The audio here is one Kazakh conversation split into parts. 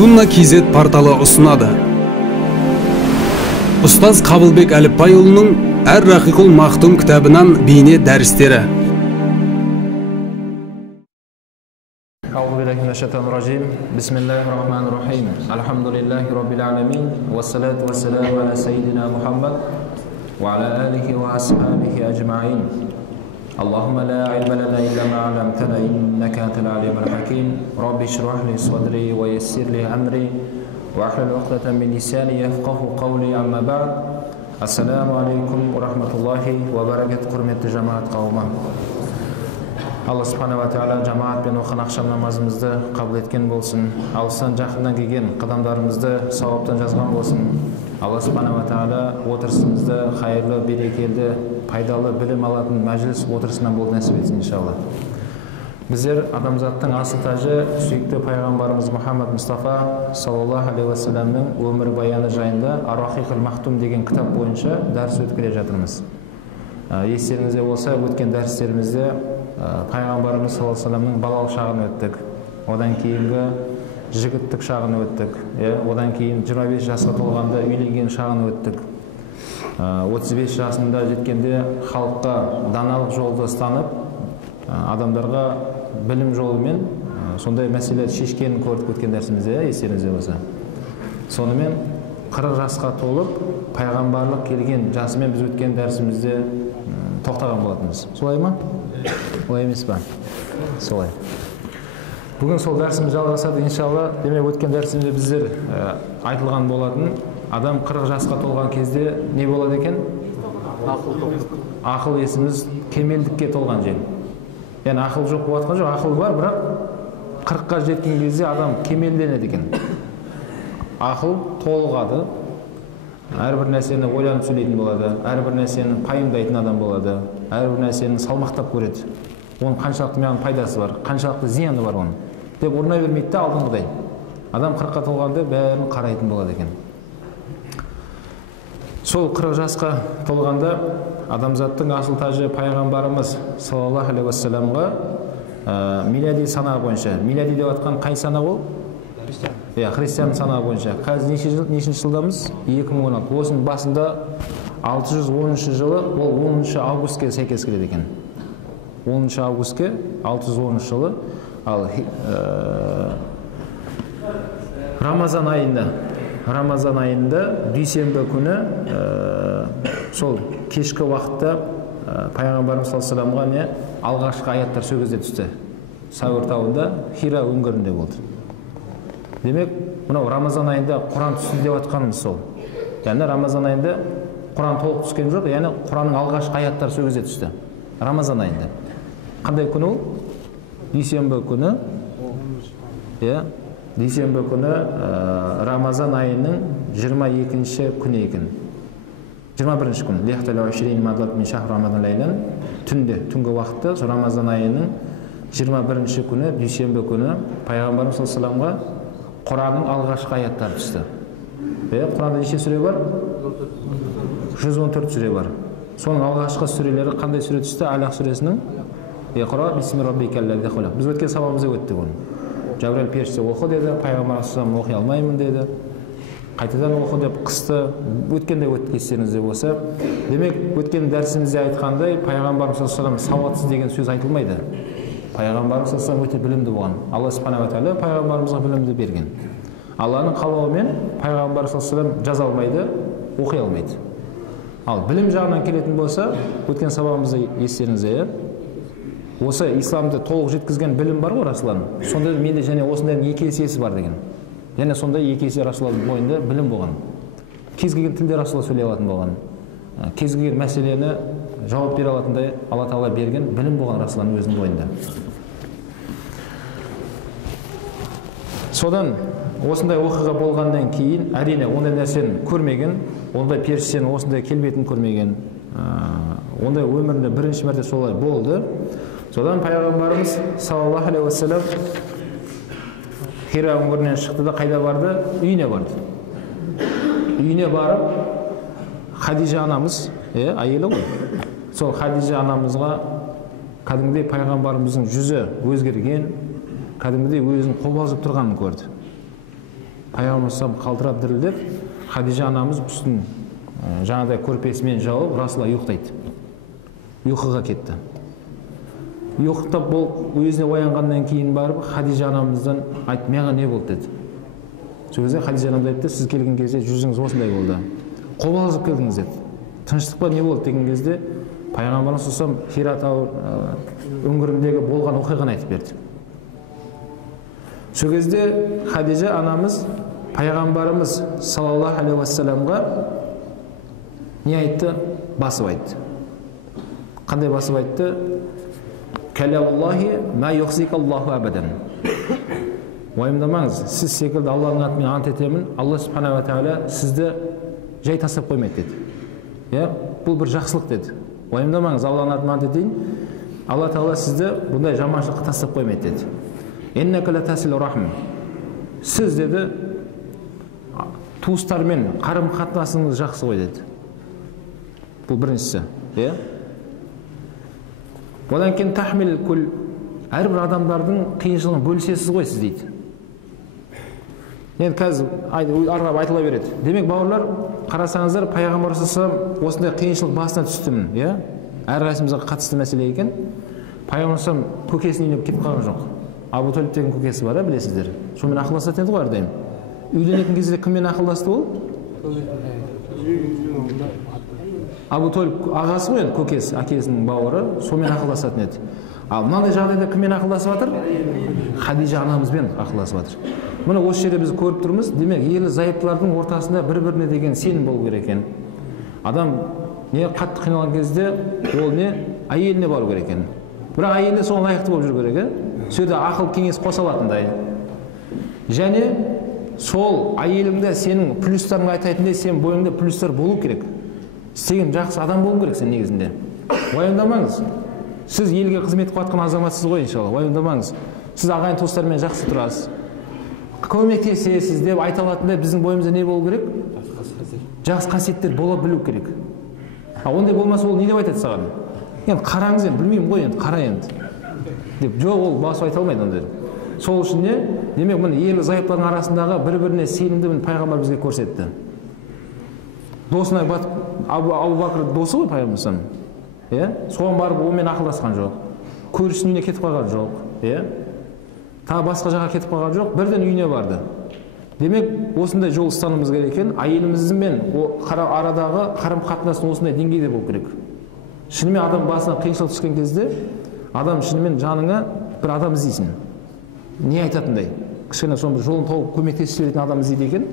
Sunna KZ порталы ұсынады. Ұстаз Қабылбек Әліпбайұлының Әр-Рақиқул Мақтум кітабынан бейне дәрістері. Бисмиллахир-рахманир-рахим. Алхамдулиллахи раббил аламин. Вассалату вассаламу аля саййидина Мухаммад ва аля алихи ва асхабихи аджмаин. Allahumma la ilma lana illa ma 'allamtana innaka antal alimul hakim. Rabbi shrah li sadri wa yassir li amri wa ahlul 'uqdatan min lisani yafqahu qawli. Amma ba'd. Assalomu alaykum va rahmatullohi va barakatuh. Hurmatli jamoat qavmi. Allah subhanahu wa ta'ala jamoat bilan o'qigan akşam namozimizni qabul etgan bo'lsin. Alsan jahondan kelgan qadamlarimizda savobdan yozgan bo'lsin. Allah subhanahu wa ta'ala o'tirishimizda xayrli, berekeli, пайдалы білім алатын мәжіліс отырысынан болды нәсіп етсін иншалла. Біздер адамзаттың асыл тажы сүйікті пайғамбарымыз Мұхаммад Мұстафа саллаллаху алейхи вассаламның өмір баяны жайында Ар-Рақиқул Мақтум деген кітап бойынша дәріс өткеле жатырмыз. Естеріңізде болса, өткен дәрістерімізде пайғамбарымыз саллаллаху алейхи вассаламның балалық шағын өттік. Одан кейінгі жігіттік шағын өттік. Одан кейін 25 жасқа толғанда үйленген шағын өттік. 35 жасында жеткенде халыққа даналық жолды ұстанып, адамдарға білім жолымен сондай мәселе шешкенін көріп өткен дәрісімізде, естеріңізде болса. Сонымен 40 жасқа толып, пайғамбарлық келген жасымен біз өткен дәрісімізде тоқтаған болатынбыз. Солай ма? Олай емес па? Солай. Бүгін сол дәрісіміз жалғасады иншалла. Демек өткен дәрісімізде біздер айтылған болатын. Адам 40 жасқа толған кезде не болады екен? Ақыл есіміз кемелдікке толған жер. Яғни ақыл жоқ болып жатқан жоқ, ақыл бар, бірақ 40-қа жеткен кезде адам кемелденеді екен. Ақыл толығады, әрбір нәрсені ойланып сөйлейтін болады, әрбір нәрсені пайымдайтын адам болады, әрбір нәрсені салмақтап көреді. Оның қаншалықты маған пайдасы бар, қаншалықты зияны бар оның деп орнай бермейді де алдыңғыдай. Адам 40-қа толғанда бәрін қарайтын болады екен. Сол 40 жасқа толғанда адамзаттың асыл тажы пайғамбарымыз саллаллаху алейхи вассаламға милади санағы бойынша, милади деп атқан қай сана ол? Христиан санағы бойынша. Қазір нешінші жылдамыз? 2016. Осының басында 610 жылы, ол 10 августке сәйкес келеді екен. 10 августке 610 жылы, ал Рамазан айында дүйсенбі күні сол кешкі уақытта пайғамбарымыз саллаллаху алейхи вассаламға алғашқы аяттар сөгізе түсті. Сауыр тауында Хира өңгірінде болды. Демек, мынау Рамазан айында Құран түсті деп жатқанымыз сол. Яғни Рамазан айында Құран толық түскен жоқ, яғни Құранның алғашқы аяттар сөгізе түсті. Рамазан айында. Қандай күні ол? Дүйсенбі күні. Дүйсенбі күні Рамазан айының 22-ші күні екен. 21-ші күн. Түнгі уақытта Рамазан айының 21-ші күні, дүйсенбі күні пайғамбарымыз саллаллаху алейхи вассаламға Құранның алғашқы аяттары түсті. Құранда неше сүре бар? 114 сүре бар. Соның алғашқы сүрелері қандай сүре түсті? Алақ сүресінің Иқра бисми раббикаллази халақ. Біз өткен сабағымызда өтті оны. Жабраил періште оқы деді, пайғамбар саллаллаху алейхи вассалам оқи алмаймын деді. Қайтадан оқы деп қысты. Өткенде өткеніңізде болса. Демек, өткен дәрісімізде айтқандай, пайғамбарымыз саллаллаху алейхи вассалам сауатсыз деген сөз айтылмайды. Пайғамбарымыз саллаллаху алейхи вассалам өте білімді болған. Алла субханаху ва тағала пайғамбарымызға білімді берген. Алланың қалауымен пайғамбар саллаллаху алейхи вассалам жаза алмайды, оқи алмайды. Ал білім жағынан келетін болса, өткен сабағымызда естеріңізде, осы исламды толық жеткізген білім бар ғой Расулан. Сонда менде және осындайдың екі есесі бар деген. Және сондай екі есе Расулалдың бойында білім болған. Кез келген тілде Расулалла сөйлей алатын болған. Кез келген мәселені жауап бере алатындай Алла Тағала берген білім болған Расулалланың өзінің бойында. Содан осындай оқиға болғаннан кейін әрине ондай нәрсені көрмеген, ондай періштенің осындай келбетін көрмеген, ондай өмірінде бірінші мәрте солай болды. Содан пайғамбарымыз саллаллаху алейхи вассалам Хира өңгірінен шықты да қайда барды? Үйіне барды. Үйіне барып Хадижа анамыз, әйелі ғой. Сол Хадижа анамызға кәдімгідей пайғамбарымыздың жүзі өзгерген, кәдімгідей өзін қобалжып тұрғанын көрді. Пайғамбарымыз қалтырап дірілдеп, Хадижа анамыз үстін жаңадай көрпесімен жауып, Расулалла ұйықтайды. Ұйқыға кетті. Ұйықтап болып, өзіне оянғаннан кейін барып, Хадижа анамыздан айтты, маған не болды деді. Сол кезде Хадижа анамыз айтты, сіз келген кезде жүзіңіз осындай болды. Қобалжып келдіңіз деді. Тыныштық па не болды деген кезде, Пайғамбарымыз Хира тау үңгіріндегі болған оқиғаны айтып берді. Сол кезде Хадижа анамыз Пайғамбарымыз саллаллаху алейхи уассаламға не айтты? Басып айтты. Қандай басып айтты? Кәләуллахи ма юхзикаллаху абадан. Уайымдамаңыз, сіз секілді Алланың атымен ант етемін, Алла субхана ва тағала сізді жай тастап қоймайды деді. Бұл бір жақсылық деді. Уайымдамаңыз, Алланың атымен ант етейін, Алла тағала сізді бұндай жаманшылыққа тастап қоймайды деді. Иннака ла тасилу рахм. Сіз деді туыстармен қарым қатынасыңыз жақсы ғой деді. Бұл біріншісі. Одан кейін тахмил күл, әрбір адамдардың қиыншылығын бөлісесіз ғой сіз дейді. Енді қазір арғап айтыла береді. Демек, бауырлар, қарасаңыздар, Пайғамбар осындай қиыншылық басына түстімін. Әрқайсымызға қатысты мәселе екен. Пайғамбар көкесінің үйіне кетіп қалған жоқ. Абу Талиб деген көкесі бар, білесіздер. Сонымен ақылдасатын еді ғой әрдайым. Үйленетін кезде кіммен ақылдасты ол? Абу Талиб ағасы ғой, көкесі, әкесінің бауыры, сонымен ақылдасатын еді. Ал мынандай жағдайда кіммен ақылдасып жатыр? Хадижа анамызбен ақылдасып жатыр. Міне осы жерде біз көріп тұрмыз. Демек, ерлі зайыптылардың ортасында бір-біріне деген сенім болу керек екен. Адам не қатты қиналған кезде ол не әйеліне бару керек екен. Бірақ әйеліне соған лайықты болып жүру керек. Сөйде ақыл кеңес қоса алатындай. Және сол әйеліңді сенің плюстарың айтатындай сен бойыңда плюстар болу керек. Сен жақсы адам болу керек сен негізінде. Уайымдамаңыз. Сіз елге қызмет қылып жатқан азаматсыз ғой, иншалла. Уайымдамаңыз. Сіз ағайын туыстармен жақсы тұрасыз. Көмектесесіз деп айта алатындай біздің бойымызда не болу керек? Жақсы қасиеттер бола білу керек. Ондай болмаса ол не деп айтады саған? Енді қараңыз, енді білмеймін ғой, енді қара енді. Деп, жоқ, ол басып айта алмайды ондай. Сол үшін не? Демек, міне ерлі зайыптылардың арасындағы бір-біріне сенімді Пайғамбар бізге көрсетті. Досына Абу Бакр досы ғой Пайғамбар. Соған барып онымен ақылдасқан жоқ. Көршісінің үйіне кетіп қалған жоқ. Тағы басқа жаққа кетіп қалған жоқ, бірден үйіне барды. Демек, осындай жол ұстануымыз керек екен. Әйелімізбен арадағы қарым-қатынасын осындай деңгейде болу керек. Шынымен адам басына қиыншылық түскен кезде, адам шынымен жаныңа бір адам іздейсің. Не айтатындай? Кішкене соның бір жолын тауып көмектесіп беретін адам іздейді екен.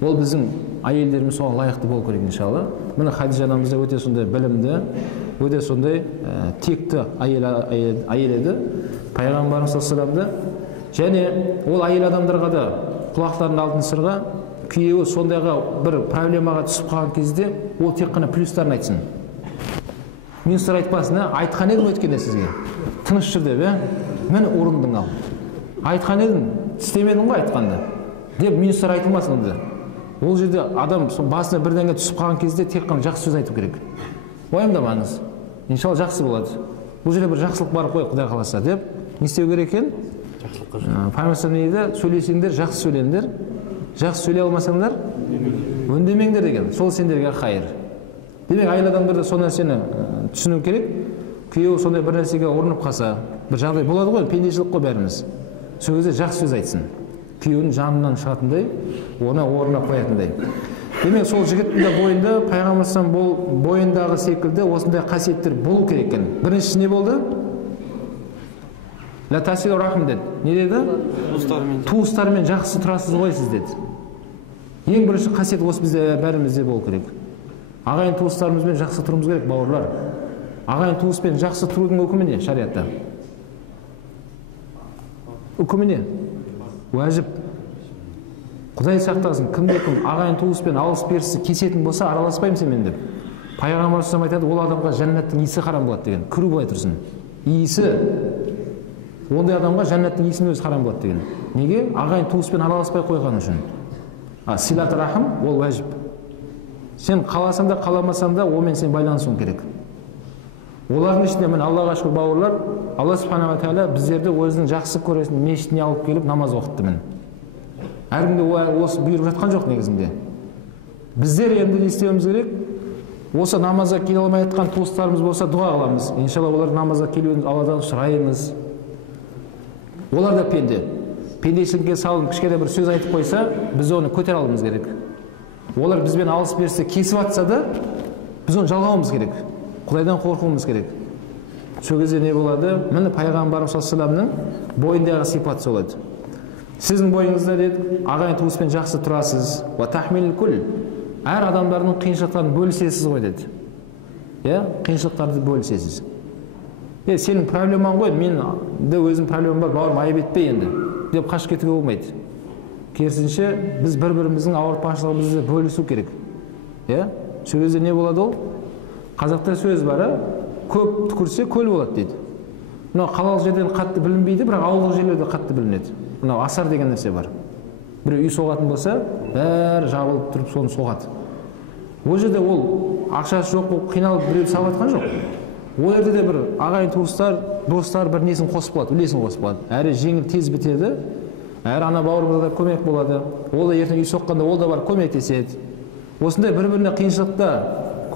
Ол біздің әйелдеріміз соған лайықты болу керек, иншалла. Міне Хадижа анамыз да өте сондай білімді, өте сондай текті әйел еді. Пайғамбарымыз саллаллаху және ол әйел адамдарға да құлақтарының алтын сырға, күйеуі сондайға бір проблемаға түсіп қалған кезде ол тек қана плюстарын айтсын. Минустар айтпасын, айтқан едім өткенде сізге. Тыныш жүр деп, міне орындың ал. Айтқан едім, істемедің ғой айтқанды. Деп минустар айтылмасын онда. Ол жерде адам басына бірдеңе түсіп қалған кезде тек қана жақсы сөз айту керек. Уайымдамаңыз. Иншалла жақсы болады. Бұл жерде бір жақсылық бар ғой, Құдай қаласа деп. Не істеу керек екен? Пайғамбар не дейді? Сөйлесеңдер, жақсы сөйлеңдер. Жақсы сөйлей алмасаңдар, үндемеңдер деген. Сол сендерге қайыр. Демек, әйел адамдар да сол нәрсені түсіну керек. Күйеуі сондай бір нәрсеге ұрынып қалса, бір жағдай болады ғой, пендешілік қой бәріміз. Сол кезде жақсы сөз айтсын. Күйеуінің жанынан шығатындай, оны орнына қоятындай. Демек, сол жігіттің бойында, Пайғамбар бойындағы секілді осындай қасиеттер болу керек екен. Біріншісі не болды? Ла тасилу рахм деді. Не деді? Туыстармен жақсы тұрасыз ғой сіз деді. Ең бірінші қасиет осы бізде бәрімізде болу керек. Ағайын туыстарымызбен жақсы тұруымыз керек, бауырлар. Ағайын туыспен жақсы тұрудың үкімі не шариатта? Үкімі не? Уәжіп. Құдай сақтасын, кімде-кім ағайын туыспен алыс берісі кесетін болса, араласпаймын сенімен деп. Пайғамбар айтады, ол адамға жәннаттың иісі харам болады деген. Кіру былай тұрсын. Иісі, ондай адамға жәннаттың иісінің өзі харам болады деген. Неге? Ағайын туыспен араласпай қойған үшін. Силат рахым, ол уәжіп. Сен қаласаң да, қаламасаң да, онымен сен байланысуың керек. Олардың ішінде мен Аллаға шүкір бауырлар, Алла субхана ва тағала біздерді өзінің жақсы көретін мешітіне алып келіп намаз оқытты мен. Әркімде осы бұйырып жатқан жоқ негізінде. Біздер енді не істеуіміз керек? Осы намазға келе алмай жатқан туыстарымыз болса дұға қыламыз. Иншалла олар намазға келуін Алладан сұраймыз. Олар да пенде. Пендешілікке салынып кішкене бір сөз айтып қойса, біз оны көтере алуымыз керек. Олар бізбен алыс берсе, кесіп атса да, біз оны жалғауымыз керек. Құдайдан қорқуымыз керек. Сол кезде не болады? Міне пайғамбарымыз саллаллаху алейхи вассаламның бойындағы сипат сол еді. Сіздің бойыңызда деді, ағайын туыспен жақсы тұрасыз. Ва тахмилул кул. Әр адамдардың қиыншылықтарын бөлісесіз ғой деді. Иә, қиыншылықтарды бөлісесіз. Сенің проблемаң ғой, мен де өзім проблемам бар, бауырым айып етпе енді деп қашып кетуге болмайды. Керісінше біз бір-біріміздің ауыртпашылығымызды бөлісу керек. Иә? Сол кезде не болады ол? Қазақта сөз бар, көп түкірсе көл болады дейді. Мынау қалалық жерден қатты білінбейді, бірақ ауылдық жерлерде қатты білінеді. Мынау асар деген нәрсе бар. Бір үй соғатын болса, бәрі жабылып тұрып соны соғады. Ол жерде ол ақшасы жоқ, қиналып біреу салып жатқан жоқ. Ол жерде де бір ағайын туыстар, достар бір несін қосып қалады, үлесін қосып қалады. Әрі жеңіл тез бітеді, әрі ана бауырымызға да көмек болады. Ол да ертең үй соққанда ол да бар көмектеседі. Осындай бір-біріне қиыншылықта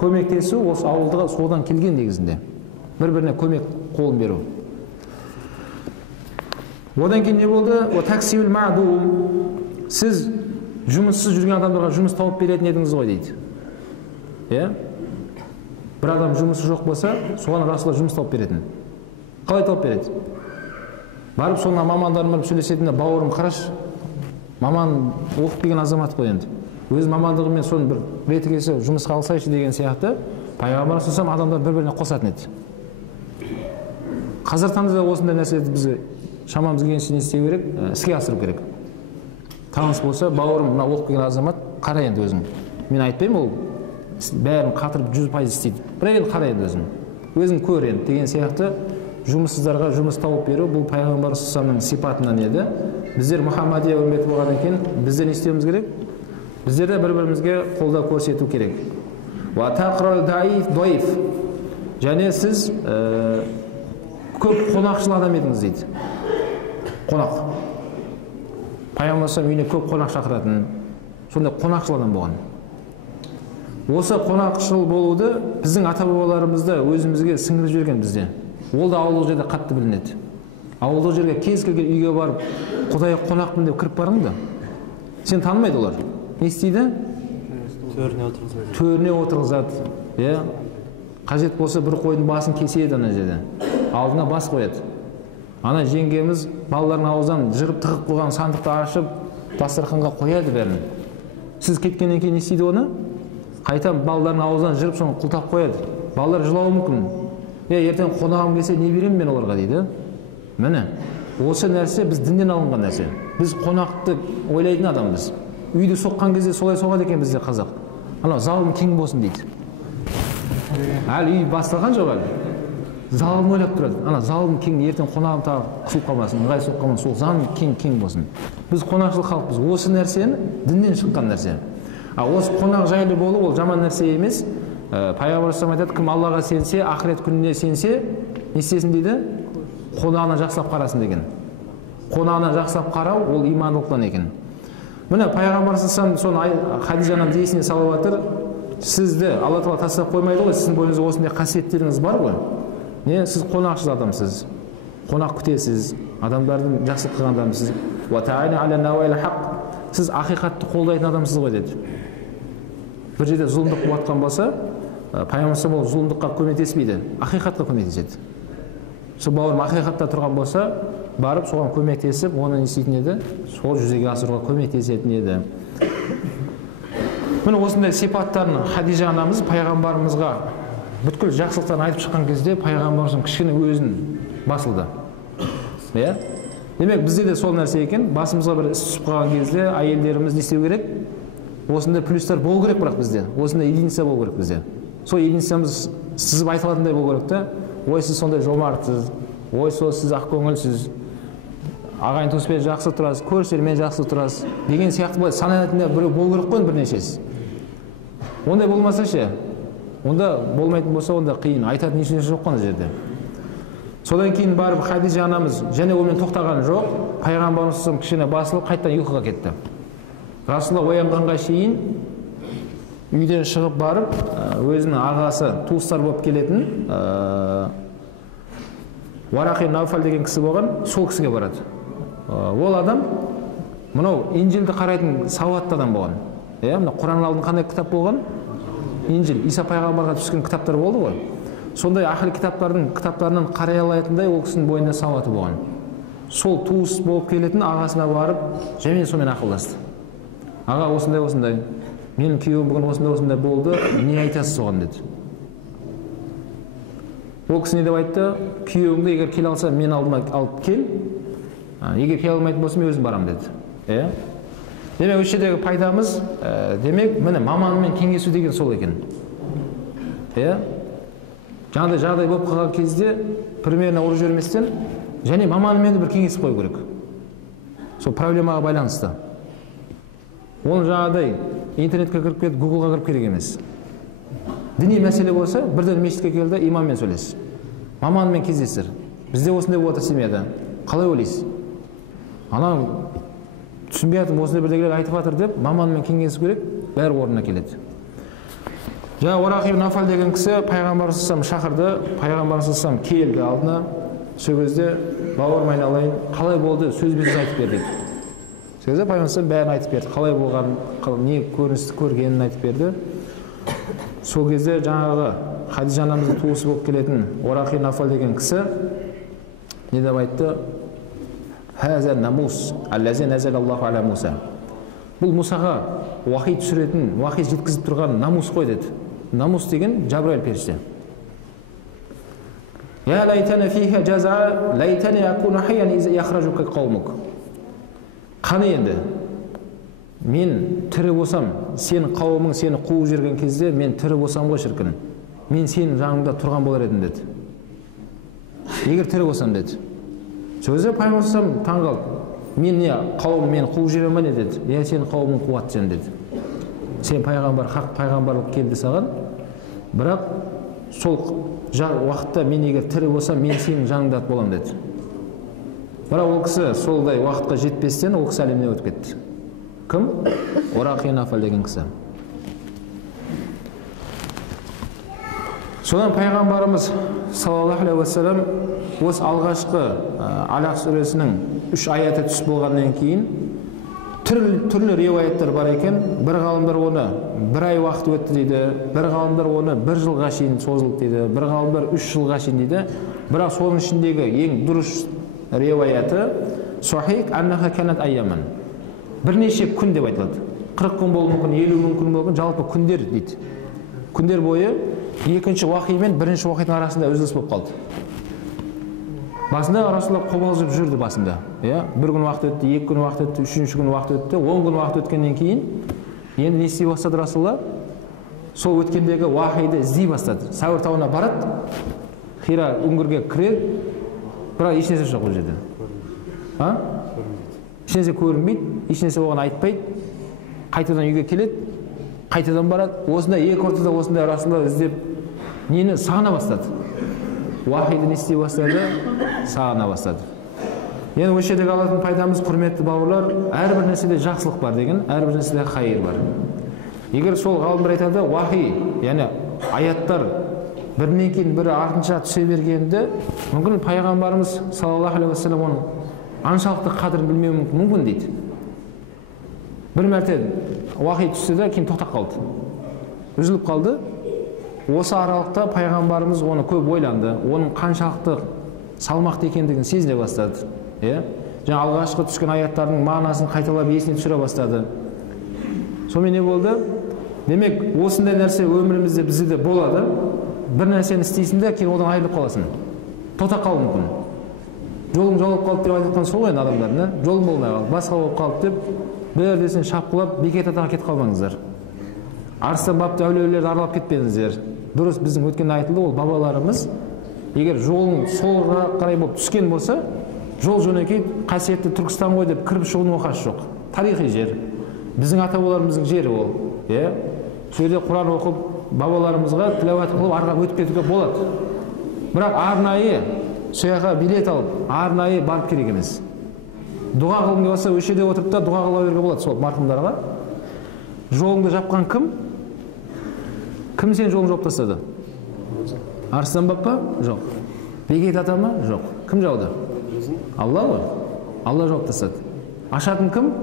көмектесу осы ауылдыға содан келген негізінде. Бір-біріне көмек қолын беру. Одан кейін не болды? О таксибул маъдум. Сіз жұмыссыз жүрген адамдарға жұмыс тауып беретін едіңіз ғой дейді. Иә? Бір адам жұмысы жоқ болса, соған Расулалла жұмыс тауып беретін. Қалай тауып береді? Барып соңына мамандармен сөйлесетінде, бауырым қараш, маман оқып келген азамат қой енді. Өз мамандығымен соны бір реті келсе жұмысқа алсайшы деген сияқты пайғамбар саллаллаху адамдар бір-біріне қосатын еді. Қазір таңда осындай нәрселерді біз шамамыз келгенше не істеу керек? Іске асыру керек. Таныс болса, бауырым, мына оқып келген азамат, қара енді өзің. Мен айтпаймын, ол бәрін қатырып 100% істейді. Бірақ енді қара енді өзің. Өзің көр енді деген сияқты жұмыссыздарға жұмыс тауып беру бұл пайғамбар саллаллаху сипатынан еді. Біздер Мұхаммадия үмметі болғаннан кейін біздер не істеуіміз керек? Біздер де бір-бірімізге қолдау көрсету керек. Ва тақрал даиф дойф. Және сіз көп қонақшыл адам едіңіз дейді. Қонақ. Пайғамбар үйіне көп қонақ шақыратын, сондай қонақшыл адам болған. Осы қонақшыл болуды біздің ата-бабаларымызды өзімізге сіңіріп жіберген бізде. Ол да ауылдық жерде қатты білінеді. Ауылдық жерге кез келген үйге барып, Құдай қонақпын деп кіріп барың да. Сен танымайды олар. Не істейді? Төріне отырғызады. Иә. Қажет болса бір қойдың басын кеседі ана жерде. Алдына бас қояды. Ана жеңгеміз балалардың аузынан жырып тығып қойған сандықты ашып, дастарханға қояды бәрін. Сіз кеткеннен кейін не істейді оны? Қайтам балалардың аузынан жырып соны құлтап қояды. Балалар жылауы мүмкін. Ертең қонағым келсе не беремін мен оларға дейді. Міне, осы нәрсе біз дінден алынған нәрсе. Біз қонақты ойлайтын адамбыз. Үйді соққан кезде солай соғады екен бізде қазақ. Ана залым кең болсын дейді. Әлі үй басталған жоқ әлі. Залым ойлап тұрады. Ана залым кең, ертең қонағым тағы қысылып қалмасын, ыңғай соқып қалмасын, сол залым кең болсын. Біз қонақшыл халықпыз. Осы нәрсені діннен шыққан нәрсе. Осы қонақ жайлы болу ол жаман нәрсе емес. Пайғамбар саллаллаху айтады, кім Аллаға сенсе, ақырет күніне сенсе, не істесін дейді? Қонағына жақсылап қарасын деген. Қонағына жақсылап қарау ол имандылықтан екен. Міне пайғамбар саллаллаху соны Хадижа анамыз есіне салып жатыр. Сізді Алла тағала тастап қоймайды ғой, сіздің бойыңызда осындай қасиеттеріңіз бар ғой. Не, сіз қонақшыл адамсыз. Қонақ күтесіз, адамдардың жақсылық қылған адамсыз. Ва та'ана аля наваил хақ. Сіз ақиқатты қолдайтын адамсыз ғой деді. Бір жерде зұлымдық болып жатқан болса, пайғамбар саллаллаху зұлымдыққа көмектеспейді, ақиқатқа көмектеседі. Сол бауырым ақиқатта тұрған болса, барып соған көмектесіп, оны не істейтін еді? Сол жүзеге асыруға көмектесетін еді. Міне осындай сипаттарын Хадижа анамыз пайғамбарымызға бүткіл жақсылықтарын айтып шыққан кезде пайғамбарымыз кішкене өзін басылды. Иә? Демек бізде де сол нәрсе екен. Басымызға бір іс түсіп қалған кезде әйелдеріміз не істеу керек? Осындай плюстар болу керек, бірақ бізде осындай единица болу керек бізде. Сол единицамыз сызып айтылатындай болу керек та. Ой, сіз сондай жомартсыз, ой, сіз ақкөңілсіз, ағайын туыспен жақсы тұрасыз, көршілермен жақсы тұрасыз деген сияқты былай санайтындай біреу болу керек қой бірнешесі. Ондай болмаса ше, онда болмайтын болса, онда қиын, айтатын ешнәрсе жоқ қой ана жерде. Содан кейін барып Хадижа анамыз және онымен тоқтаған жоқ, пайғамбарымыз кішкене басылып қайттан ұйқыға кетті. Расулалла оянғанға шейін үйден шығып барып, өзінің ағасы, туыстар болып келетін Варақи Науфал деген кісі болған, сол кісіге барады. Ол адам мынау Инжилді қарайтын сауатты адам болған. Мына Құран алдын қандай кітап болған? Инжил, Иса пайғамбарға түскен кітаптар болды ғой. Сондай ахли кітаптарынан қарай алатындай ол кісінің бойында сауаты болған. Сол туыс болып келетін ағасына барып, және сонымен ақылдасты. Аға, осындай, менің күйеуім бүгін осындай болды, не айтасыз соған деді. Ол кісі не деп айтты? Күйеуіңді егер келе алса, мен алдыма алып кел. Егер келе алмайтын болса, мен өзім барам деді. Демек, осы жердегі пайдамыз, демек, міне маманмен кеңесу деген сол екен. Жаңағыдай жағдай болып қалған кезде примерно ұрып жіберместен, және маманымен бір кеңес қою керек. Сол проблемаға байланысты. Оны жаңағыдай интернетке кіріп кетіп, Google-ға кіріп керек емес. Діни мәселе болса, бірден мешітке келді, имаммен сөйлес. Маманмен кездесір. Бізде осындай болады семьяда. Қалай ойлайсыз? Анау түсінбей жатырмын, осындай бірдеңелер айтып жатыр деп, маманмен кеңесу керек, бәрі орнына келеді. Жаңа Варақи Науфал деген кісі пайғамбар шақырды, пайғамбар келді алдына. Сол кезде бауырым айналайын, қалай болды, сөзбен айтып бер дейді. Сол кезде пайғамбар бәрін айтып берді, қалай болған, не көріністі көргенін айтып берді. Сол кезде жаңағы Хадижа анамыздың туысы болып келетін Варақи Науфал деген кісі не деп айтты? Хаза намус, аллази назалаллаху аля Муса. Бұл Мусаға уахи түсіретін, уахи жеткізіп тұрған намус қой деді. Намус деген Жабраил періште. Я лайтана фиха жаза, лайтани акуну хайян иза яхражука қаумук. Қаны енді, мен тірі болсам, сен қауымың сені қуып жүрген кезде, мен тірі болсам ғой шіркін. Мен сенің жаныңда тұрған болар едім деді. Егер тірі болсам деді. Сөзі пайғамбар таң қалды. Мен не, қауым мен қуып жүре ме деді. Я сенің қауымың қуат сен деді. Сен пайғамбар, хақ пайғамбарлық келді саған. Бірақ сол уақытта мен егер тірі болсам, мен сенің жаныңда болам деді. Бірақ ол кісі солдай уақытқа жетпестен ол кісі әлемнен өтіп кетті. Кім? Варақи Науфал деген кісі. Содан пайғамбарымыз саллаллаху алейхи ва саллям осы алғашқы Алақ сүресінің 3 аяты түсіп болғаннан кейін түрлі риуаяттар бар екен. Бір ғалымдар оны 1 ай уақыт өтті дейді, бір ғалымдар оны 1 жылға шейін созылды дейді, бір ғалымдар 3 жылға шейін дейді. Бірақ соның ішіндегі ең дұрыс риуаяты сахих аннаха канат айяман. Бірнеше күн деп айтылады. 40 күн болуы мүмкін, 50 күн болуы мүмкін, жалпы күндер дейді. Күндер бойы екінші уақи мен бірінші уақиттың арасында үзіліс болып қалды. Басында Расулалла қобалжып жүрді басында. Бір күн уақыт өтті, 2 күн уақыт өтті, 3-ші күн уақыт өтті, 10 күн уақыт өткеннен кейін енді не істей бастады Расулалла? Сол өткендегі уақиды іздей бастады. Сауыр тауына барады, Хира үңгірге кіреді, бірақ ешнәрсе жоқ ол жерде. Ешнәрсе көрінбейді, ешнәрсе оған айтпайды. Қайтадан үйге келеді, қайтадан барады. Осында екі ортада осында Расулалла іздеп нені сағына бастады. Уақиды не істей бастады? Сағына бастады. Енді осы жердегі алатын пайдамыз, құрметті бауырлар, әрбір нәрседе жақсылық бар деген, әрбір нәрседе хайыр бар. Егер сол ғалымдар айтады, уақи, яғни аяттар бірінен кейін бірі артынша түсе бергенде, мүмкін пайғамбарымыз саллаллаху алейхи ва саллям оның аншалықты қадірін білмеуі мүмкін дейді. Бір мәрте уақи түсті де кейін тоқтап қалды. Үзіліп қалды. Осы аралықта пайғамбарымыз оны көп ойланды. Оның қаншалықты салмақты екендігін сезіне бастады. Жаңа алғашқы түскен аяттардың мағынасын қайталап есіне түсіре бастады. Сонымен не болды? Демек, осындай нәрсе өмірімізде бізде болады. Бір нәрсені істейсің де, кейін одан айырылып қаласың. Тоқтап қалуы мүмкін. Жолың жоғалып қалды деп айтқан сол ғой адамдар, жолың болмай қалды, басқа болып қалды деп, бәрдесін шапқылап, бекет атаға кетіп қалмаңыздар. Арыстан бапты әулиелерді аралап кетпеңіздер. Дұрыс, біздің өткенде айтылды, ол бабаларымыз егер жолың солға қарай болып түскен болса, жол жөнекей қасиетті Түркістан ғой деп кіріп шығудың оқасы жоқ. Тарихи жер. Біздің ата-бабаларымыздың жері ол. Сол жерде Құран оқып, бабаларымызға тіләуат қылып арға өтіп кетуге болады. Бірақ арнайы сояққа билет алып, арнайы барып керек емес. дұға қылғың болса осы жерде отырып та дұға қыла беруге болады сол марқұмдарға. Жолыңды жапқан кім? Кім сен жолын жауып тастады? Арыстан бапа? Жоқ. Бекет ата ма? Жоқ. Кім жауды? Алла ғой. Алла жауып тастады. Ашатын кім?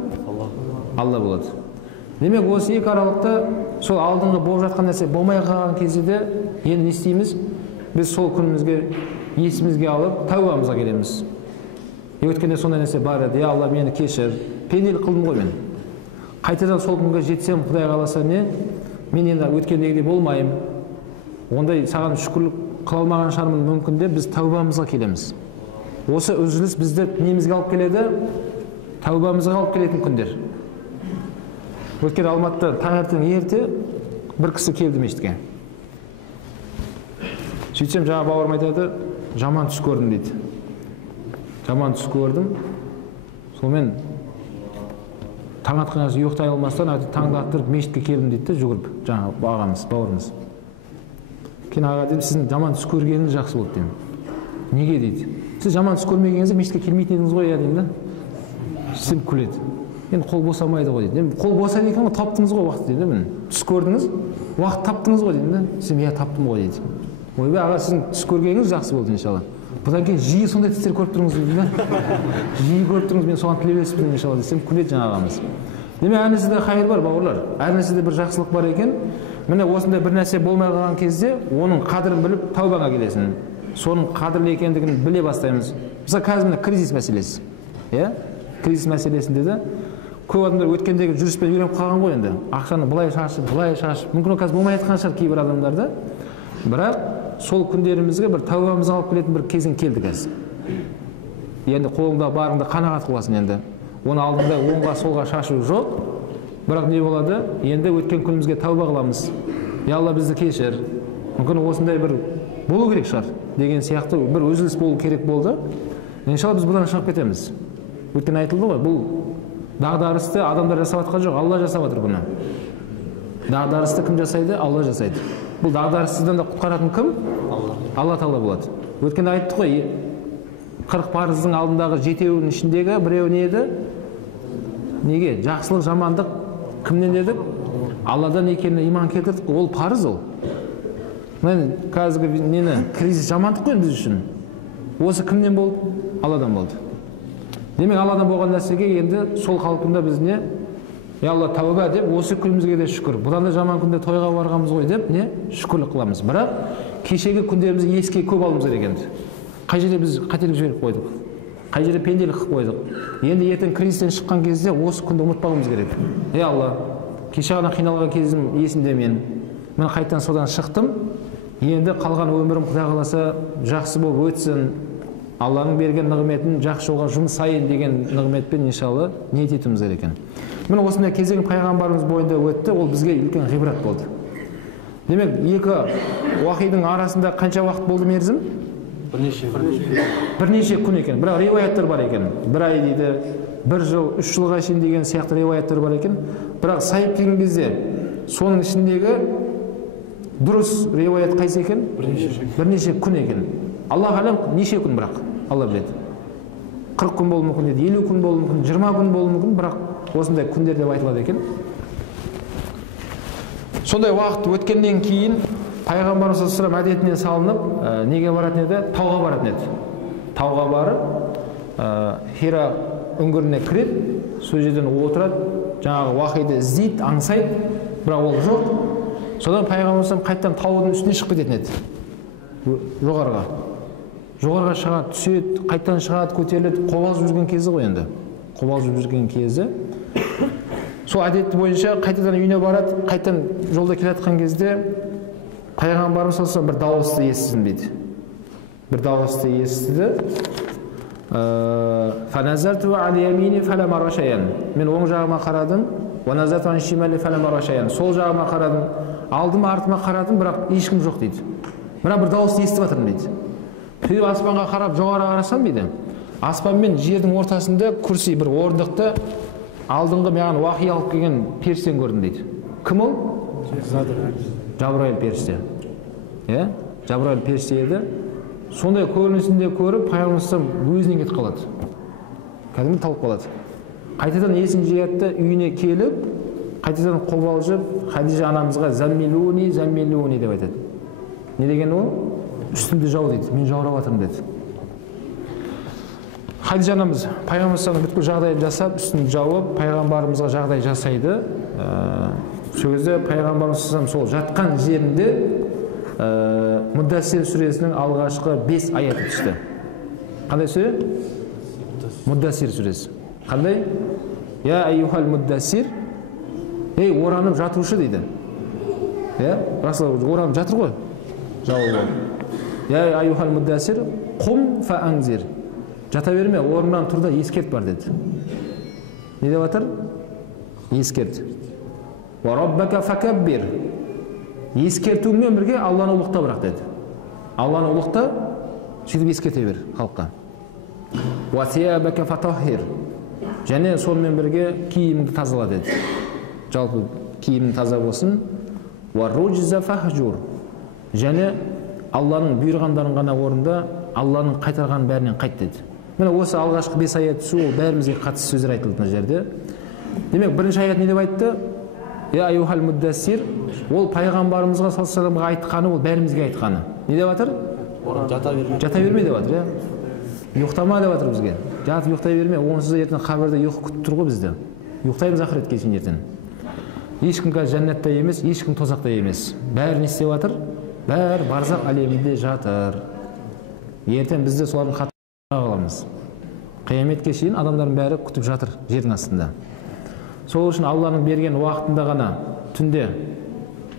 Алла болады. Демек осы екі аралықта сол алдыңғы болып жатқан нәрсе болмай қалған кезде де енді не істейміз? Біз сол күнімізге есімізге алып тәубамызға келеміз. Өткенде сондай нәрсе бар еді. Алла мені кешір. Пенделік қылдым ғой мен. Қайтадан сол күнге жетсем, Құдай қаласа не? Мен енді өткендегідей болмайым. Ондай саған шүкірлік қыла алмаған шығармын мүмкін деп біз тәубамызға келеміз. Осы үзіліс бізді немізге алып келеді? Тәубамызға алып келетін күндер. Өткен Алматыда таңертең ерте бір кісі келді мешітке. Сөйтсем жаңа бауырым айтады, жаман түс көрдім дейді. Жаман түс көрдім. Сонымен таң атқан кезде ұйықтай алмастан таңды аттырып мешітке келдім дейді, жүгіріп, жаңа ағамыз, бауырымыз. Кейін аға дедім, сіздің жаман түс көргеніңіз жақсы болды деймін. Неге дейді? Сіз жаман түс көрмегеніңізде мешітке келмейтін едіңіз ғой, деймін да. Сен күледі. Енді қол босамайды ғой дейді. Қол босайды екен ғой, таптыңыз ғой уақыт дейді. Мін түс көрдіңіз, уақыт таптыңыз ғой деймін да. Сен таптым ғой дейді. Ойбай аға, сіздің түс көргеніңіз жақсы болды иншалла. Бұдан кейін жиі сондай түстер көріп тұрыңыз дейді да. Жиі көріп тұрыңыз, мен соған тілеулеспін иншалла десем күледі жаңа ағамыз. Демек әр нәрседе қайыр бар бауырлар. Әр нәрседе бір жақсылық бар екен. Міне осындай бір нәрсе болмай қалған кезде оның қадірін біліп тәубаға келесің. Соның қадірлі екендігін біле бастаймыз. Мысалы қазір міне кризис мәселесі. Иә? Кризис мәселесінде де көп адамдар өткендегі жүріспен үйреніп қалған ғой енді. Ақшаны былай шашып, былай шашып. Мүмкін қазір болмай жатқан шығар кейбір адамдарды. Бірақ сол күндерімізге бір тәубамызға алып келетін бір кезең келді қазір. Енді қолыңда барыңда қанағат қыласың енді. Оны алдыңда оңға солға шашу жоқ. Бірақ не болады? Енді өткен күнімізге тәуба қыламыз. Я Алла бізді кешір. Мүмкін осындай бір болу керек шығар деген сияқты бір өзіліс болу керек болды. Иншалла біз бұдан шығып кетеміз. Өткен айтылды ғой, бұл дағдарысты адамдар жасап жатқан жоқ, Алла жасап жатыр бұны. Дағдарысты кім жасайды? Алла жасайды. Бұл дағдарыстан да құтқаратын кім? Алла Тағала болады. Өткенде айттық қой, 40 парыздың алдындағы 7-еуінің ішіндегі біреуі не еді? Неге? Жақсылық, жамандық кімнен дедік? Алладан екеніне иман келтірдік. Ол парыз ол. Мен қазіргі нені кризис жамандық қой біз үшін. Осы кімнен болды? Алладан болды. Демек Алладан болған нәрсеге енді сол қалпында біз не? Я Алла тәуба деп осы күнімізге де шүкір. Бұдан да жаман күнде тойға барғанбыз ғой деп не? Шүкірлік қыламыз. Бірақ кешегі күндерімізді еске көп алуымыз керек енді. Қай жерде біз қателік жіберіп қойдық? Қай жерде пенделік қылып қойдық? Енді ертең кризистен шыққан кезде осы күнді ұмытпауымыз керек. Ей Алла, кеше ғана қиналған кезім есімде мен қайтадан содан шықтым. Енді қалған өмірім Құдай қаласа жақсы болып өтсін. Алланың берген нығметін жақсы жолға жұмсайын деген нығметпен иншалла ниет етуіміз керек екен. Міне осындай кезең пайғамбарымыз бойында өтті, ол бізге үлкен ғибрат болды. Демек, екі уақидың арасында қанша уақыт болды мерзім? Бірнеше күн екен. Бірақ риуаяттар бар екен. Бір ай дейді, бір жыл, 3 жылға шейін деген сияқты риуаяттар бар екен. Бірақ сайып деген кезде соның ішіндегі дұрыс риуаят қайсы екен? Бірнеше күн екен. Аллах алам неше күн бірақ? Алла біледі. 40 күн болуы мүмкін деді, 50 күн болуы мүмкін, 20 күн болуы мүмкін, бірақ осындай күндер деп айтылады екен. Сондай уақыт өткеннен кейін пайғамбарымыз саллаллаху алейхи әдетіне салынып, неге баратын еді? Тауға баратын еді. Тауға барып, Хира үңгіріне кіреді, сол жерден отырады, жаңағы уақиды іздейді, аңсайды, бірақ ол жоқ. Содан пайғамбарымыз қайтадан таудың үстіне шығып кететін еді. Жоғарға шығады, түседі, қайтадан шығады, көтеріледі, қобалжып жүрген кезі ғой енді. Қобалжып жүрген кезі. Сол әдеті бойынша қайтадан үйіне барады, қайтадан жолда келе жатқан кезде пайғамбарымыз саллаллаху бір дауысты естісін дейді. Бір дауысты естіді. Фаназарту ан ямини фалам ара шайан. Мен оң жағыма қарадым, ва назарту ан шимали фалам ара шайан. Сол жағыма қарадым, алдыма артыма қарадым, бірақ ешкім жоқ дейді. Бірақ бір дауысты естіп жатырмын дейді. Сөйтіп аспанға қарап жоғары қарасам дейді. Аспан мен жердің ортасында күрси бір орындықты алдыңғы маған уахи алып келген періштені көрдім дейді. Кім ол? Жабраил періште. Иә? Жабраил періште еді. Сондай көрінісінде көріп, пайғамбарымыз өзінен кетіп қалады. кәдімгі талып қалады. Қайтадан есін жияды, үйіне келіп, қайтадан қобалжып, Хадижа анамызға заммилуни деп айтады. Не деген ол? Үстімді жау дейді, мен жаурап жатырмын деді. Хадижа анамыз пайғамбарымыздың бүткіл жағдайын жасап, үстін жауып, пайғамбарымызға жағдай жасайды. Сол кезде пайғамбарымыз сол жатқан жерінде Муддассир сүресінің алғашқы 5 аяты түсті. Қандай сүре? Муддассир сүресі. Қандай? Я айюхал муддассир. Ей, оранып жатушы дейді. Расул оранып жатыр ғой. Жауабы. Я айюхал муддассир, құм фа аңзир. Жата берме, орнынан тұрда ескерт бар деді. Не деп жатыр? Ескерт. Ва раббака факаббир. Ескертумен бірге Алланы ұлықта бірақ деді. Алланы ұлықта, сөйтіп ескерте бер халыққа. Ва сиябака фатаххир. Және сонымен бірге киіміңді тазала деді. Жалпы киімің таза болсын. Ва руджза фахжур. Және Алланың бұйырғандарын ғана орында, Алланың қайтарған бәрінен қайт деді. Міне осы алғашқы 5 аят түсу, ол бәрімізге қатысты сөздер айтылды мына жерде. Демек, бірінші аят не деп айтты? Я айюхал муддассир. Ол пайғамбарымызға саллаллаху алейхи айтқаны, ол бәрімізге айтқаны. Не деп жатыр? Жата берме деп жатыр, ұйықтама деп жатыр бізге. Жатып ұйықтай берме, онсыз ертең қабірде ұйқы күтіп тұр ғой бізді. Ұйықтаймыз ақыретке шейін ертең. Ешкім қазір жәннатта емес, ешкім тозақта емес. Бәрі не істеп жатыр? Бәрі барзақ әлемінде жатыр. Ертең бізді солардың қатарына қаламыз. Қияметке шейін адамдардың бәрі күтіп жатыр жердің астында. Сол үшін Алланың берген уақытында ғана түнде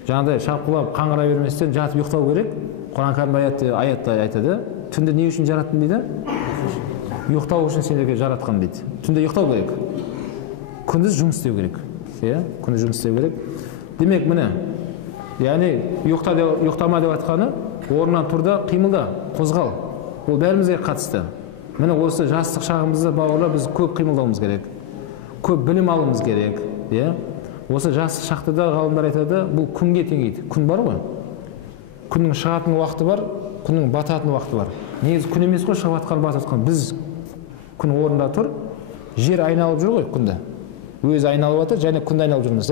жаңағыдай шапқылап қаңғыра берместен жатып ұйықтау керек. Құран кәрім аятта айтады. Түнде не үшін жараттым дейді? Ұйықтау үшін сендерге жаратқан дейді. Түнде ұйықтау керек. Күндіз жұмыс істеу керек. Күндіз жұмыс істеу керек. Демек, міне, яғни ұйықтама деп айтқаны, орнынан тұрда, қимылда, қозғал. Ол бәрімізге қатысты. Міне осы жастық шағымызда бауырлар біз көп қимылдауымыз керек. Көп білім алуымыз керек. Осы жастық шақты да ғалымдар айтады, бұл күнге теңейді. Күн бар ғой. Күннің шығатын уақыты бар, күннің бататын уақыты бар. Негізі күн емес қой шығып жатқан, батып жатқан. Біз күн орнында тұр, жер айналып жүр ғой күнді. Өзі айналып жатыр, және күнді айналып жүрміз.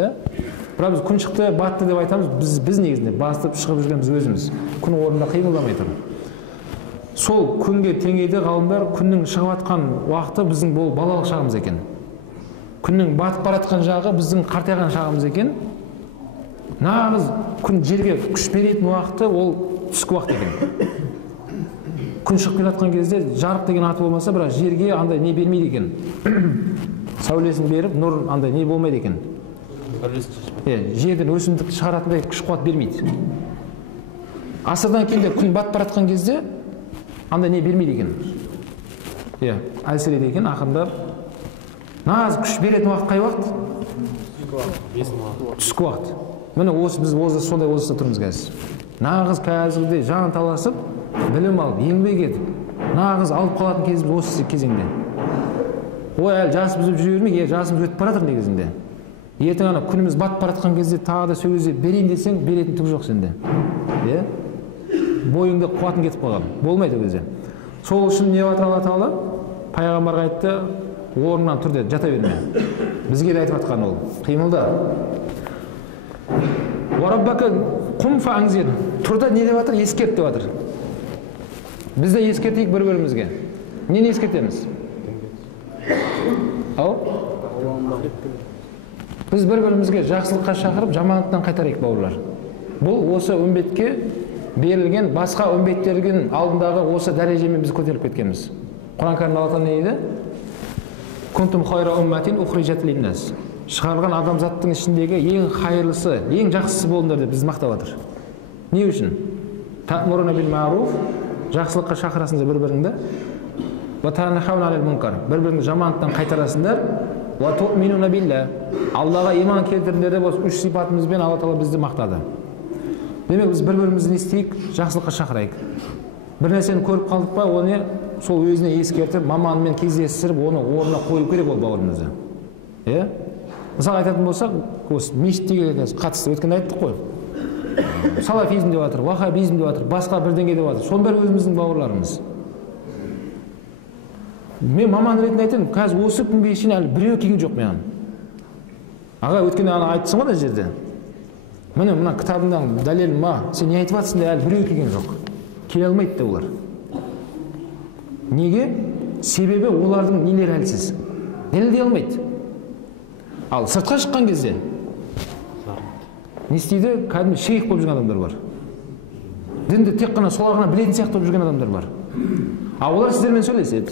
Бірақ біз күн шықты, батты деп айтамыз, біз негізінде басып шығып жүргеніміз өзіміз. Күн орнында қимылдамай тұр. Сол күнге теңейді ғалымдар, күннің шығып жатқан уақыты біздің бұл балалық шағымыз екен. Күннің батып баратқан жағы біздің қартайған шағымыз екен. Нағыз күн жерге күш беретін уақыты ол түскі уақыт екен. Күн шығып келе жатқан кезде жарық деген аты болмаса, бірақ жерге андай не бермейді екен. Сәулесін беріп, нұр андай не болмайды екен. Жерден өсімдікті шығаратындай күш қуат бермейді. Асырдан кейін де күн батып баратқан кезде андай не бермейді екен. Әлсірейді екен, ақырындап. Нағыз күш беретін уақыт қай уақыт? Түскі уақыт. Міне біз сондай осында тұрмыз қазір. Нағыз қазірде жан таласып, білім алып, еңбек етіп, нағыз алып қалатын кезіміз осы кезеңде. Ой, әлі жасымыз жүре бермек, жасымыз өтіп баратыр негізінде. Ертең ана күніміз батып баратқан кезде тағы да сол кезде берейін десең, беретін түк жоқ сенде. Бойыңда қуатың кетіп қалған. Болмайды ол кезде. Сол үшін не айтты Алла Тағала? Пайғамбарға айтты, орнынан тұр деді, жата берме. Бізге де айтып жатқан ол. Қимылда. Уараббака құм фа аңзир. Тұрда не деп жатыр? Ескерт деп жатыр. Біз де ескертейік бір-бірімізге. Нені ескертеміз? Ау? Біз бір-бірімізге жақсылыққа шақырып, жамандықтан қайтарайық, бауырлар. Бұл осы үмбетке берілген, басқа үмбеттердің алдындағы осы дәрежемен біз көтеріліп кеткенбіз. Құран кәрімде Алла Тағала не дейді? Kuntum khayra ummatin ukhrijat lin-nas. Шығарылған адамзаттың ішіндегі ең хайырлысы, ең жақсысы болыңдар деп біз мақтап жатыр. Не үшін? Ta'muruna bil ma'ruf, жақсылыққа шақырасыңдар бір-біріңді. Wa tanhauna 'anil munkar, бір-біріңді жамандықтан қайтарасыңдар. Wa tu'minuna billah, Аллаға иман келтіріңдер деп осы 3 сипатымызбен Алла Тағала бізді мақтады. Демек біз бір-бірімізді не істейік? Жақсылыққа шақырайық. Бір нәрсені көріп қалдық па, оны сол өзіне ескертіп, маманмен кездестіріп, оны орнына қойып керек ол бауырымызды. Мысалы айтатын болсақ, осы мешіттегі қатысты өткенде айттық қой. Салафизм деп жатыр, вахабизм деп жатыр, басқа бірдеңе деп жатыр. Соның бәрі өзіміздің бауырларымыз. Мен маман ретінде айтайын, қазір осы күнге шейін әлі біреу келген жоқ маған. Аға, өткенде ана айтсың ғой ана жерде. Міне мына кітабыңнан дәлел ма? Сен не айтып жатсың деп әлі біреу келген жоқ. Келе алмайды да олар. Неге? Себебі олардың нелері әлсіз. Дәлелдей алмайды. Ал сыртқа шыққан кезде не істейді? Кәдімгі шейх болып жүрген адамдар бар. Дінді тек қана солар ғана білетін сияқты болып жүрген адамдар бар. А олар сіздермен сөйлеседі.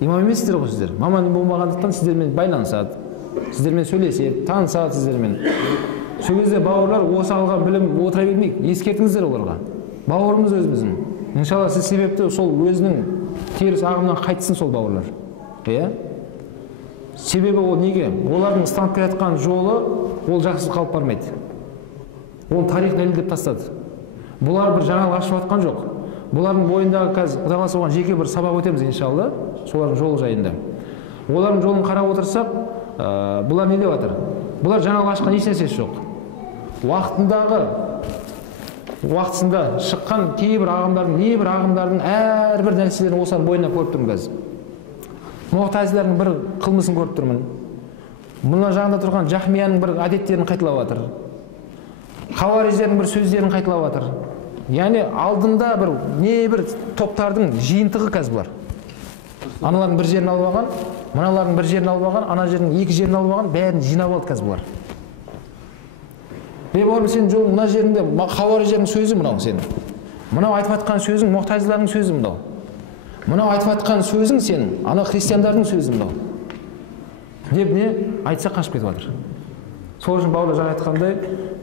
Имам емессіздер ғой сіздер. Маман болмағандықтан сіздермен байланысады. Сіздермен сөйлеседі, танысады сіздермен. Сол кезде бауырлар осы алған білім отыра бермейік. Ескертіңіздер оларға. Бауырымыз өзіміздің. Иншалла сіз себепті сол өзінің теріс ағымнан қайтсын сол бауырлар. Иә? Себебі ол неге? Олардың ұстанып келе жатқан жолы ол жақсы қалып бармайды. Ол тарих дәлелдеп тастады. Бұлар бір жаңалық ашып жатқан жоқ. Бұлардың бойындағы қазір Құдай қаласа оған жеке бір сабақ өтеміз иншалла, солардың жолы жайында. Олардың жолын қарап отырсақ, бұлар не деп жатыр? Бұлар жаңалық ашқан еш нәрсесі жоқ. Уақытысында шыққан кейбір ағымдардың әрбір нәрселерін осылардың бойына көріп тұрмын қазір. Мұғтазилардың бір қылмысын көріп тұрмын. Мына жағында тұрған Жахмияның бір әдеттерін қайталап жатыр. Хауариждердің бір сөздерін қайталап жатыр. Яғни алдында бір топтардың жиынтығы қазір бар. Аналардың бір жерін алып алған, мыналардың бір жерін алып алған, ана жердің екі жерін алып алған, бәрін жинап алды қазір бұлар. Бауырым, сен жолың мына жерінде хауариждердің сөзі мынау сен. Мынау айтып жатқан сөзің мұғтазилардың сөзі мынау. Мынау айтып жатқан сөзің сен, ана христиандардың сөзі мынау. Деп не айтса қашып кетіп жатыр. Сол үшін бауырлар жаңа айтқандай,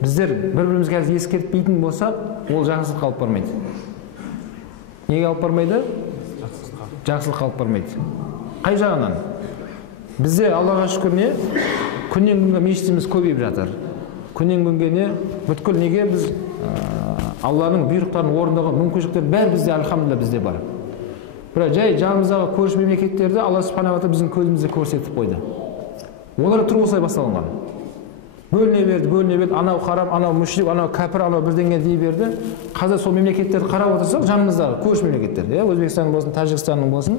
біздер бір-бірімізге қазір ескертпейтін болсақ, ол жақсылық қалып бармайды. Неге алып бармайды? Жақсылық қалып бармайды. Қай жағынан? Бізде Аллаға шүкір не? Күннен күнге мешітіміз көбейіп жатыр. Күннен күнге не? Бүткіл неге біз Алланың бұйрықтарын орындауға мүмкіншіліктер бәрі бізде альхамдулилля бізде бар. Бірақ жай жанымыздағы көрші мемлекеттерді Алла субханала тағала біздің көзімізде көрсетіп қойды. Олар тұр осылай басталған. Бөліне берді, анау харам, анау мүшрик, анау кәпір, анау бірдеңе дей берді. Қазір сол мемлекеттерді қарап отырсақ, жанымыздағы көрші мемлекеттер, Өзбекстанның болсын, Тәжікстанның болсын,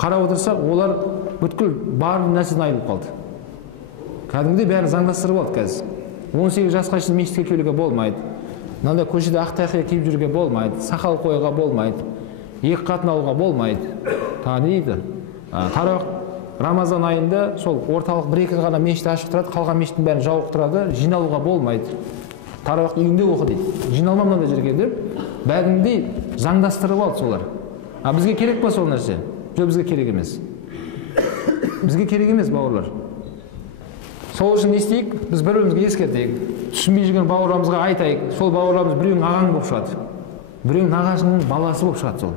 қарап отырсақ, олар бүткіл бар нәрседен айырылып қалды. Кәдімгідей бәрін заңдастырып алды қазір. 18 жасқа шейін мешітке келуге болмайды. Мынандай көшеде ақ тақия киіп жүруге болмайды, сақал қоюға болмайды, екі қатын алуға болмайды. Таниды. Тарауих Рамазан айында сол орталық бір-екі ғана мешіт ашық тұрады, қалған мешіттің бәрін жауып тұрады, жиналуға болмайды. Тарауих үйіңде оқы дейді. Жиналма мынандай жерге деп, бәріндей заңдастырып алды солар. Бізге керек па сол нәрсе? Жоқ, бізге керек емес. Бізге керек емес, бауырлар. Сол үшін не істейік? Біз бір-бірімізге ескертейік. Түсінбей жүрген бауырларымызға айтайық. Сол бауырларымыз біреуің ағаң болып шығады. Біреуің нағашыңның баласы болып шығады сол.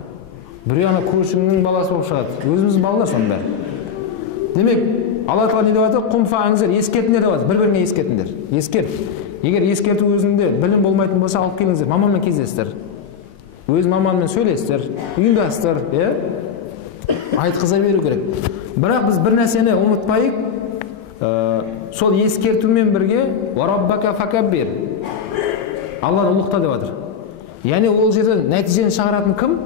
Біреу ана көршіңнің баласы болып шығады. Өзіміздің балалар соның бәрі. Демек, Алла тағала не деп жатыр? Құм фааңыздар, ескертіңдер деп жатыр. Бір-біріңе ескертіңдер. Ескерт. Егер ескерту өзіңде білім болмайтын болса, алып келіңіздер, маманмен кездесіздер. Өз маманмен сөйлесіздер, ұйымдастыр, айтқыза беру керек. Бірақ біз бір нәрсені ұмытпайық, сол ескертумен бірге «Вараббака факаббир» Алланы ұлықта деп жатыр. Яғни ол жерде нәтижені шығаратын кім?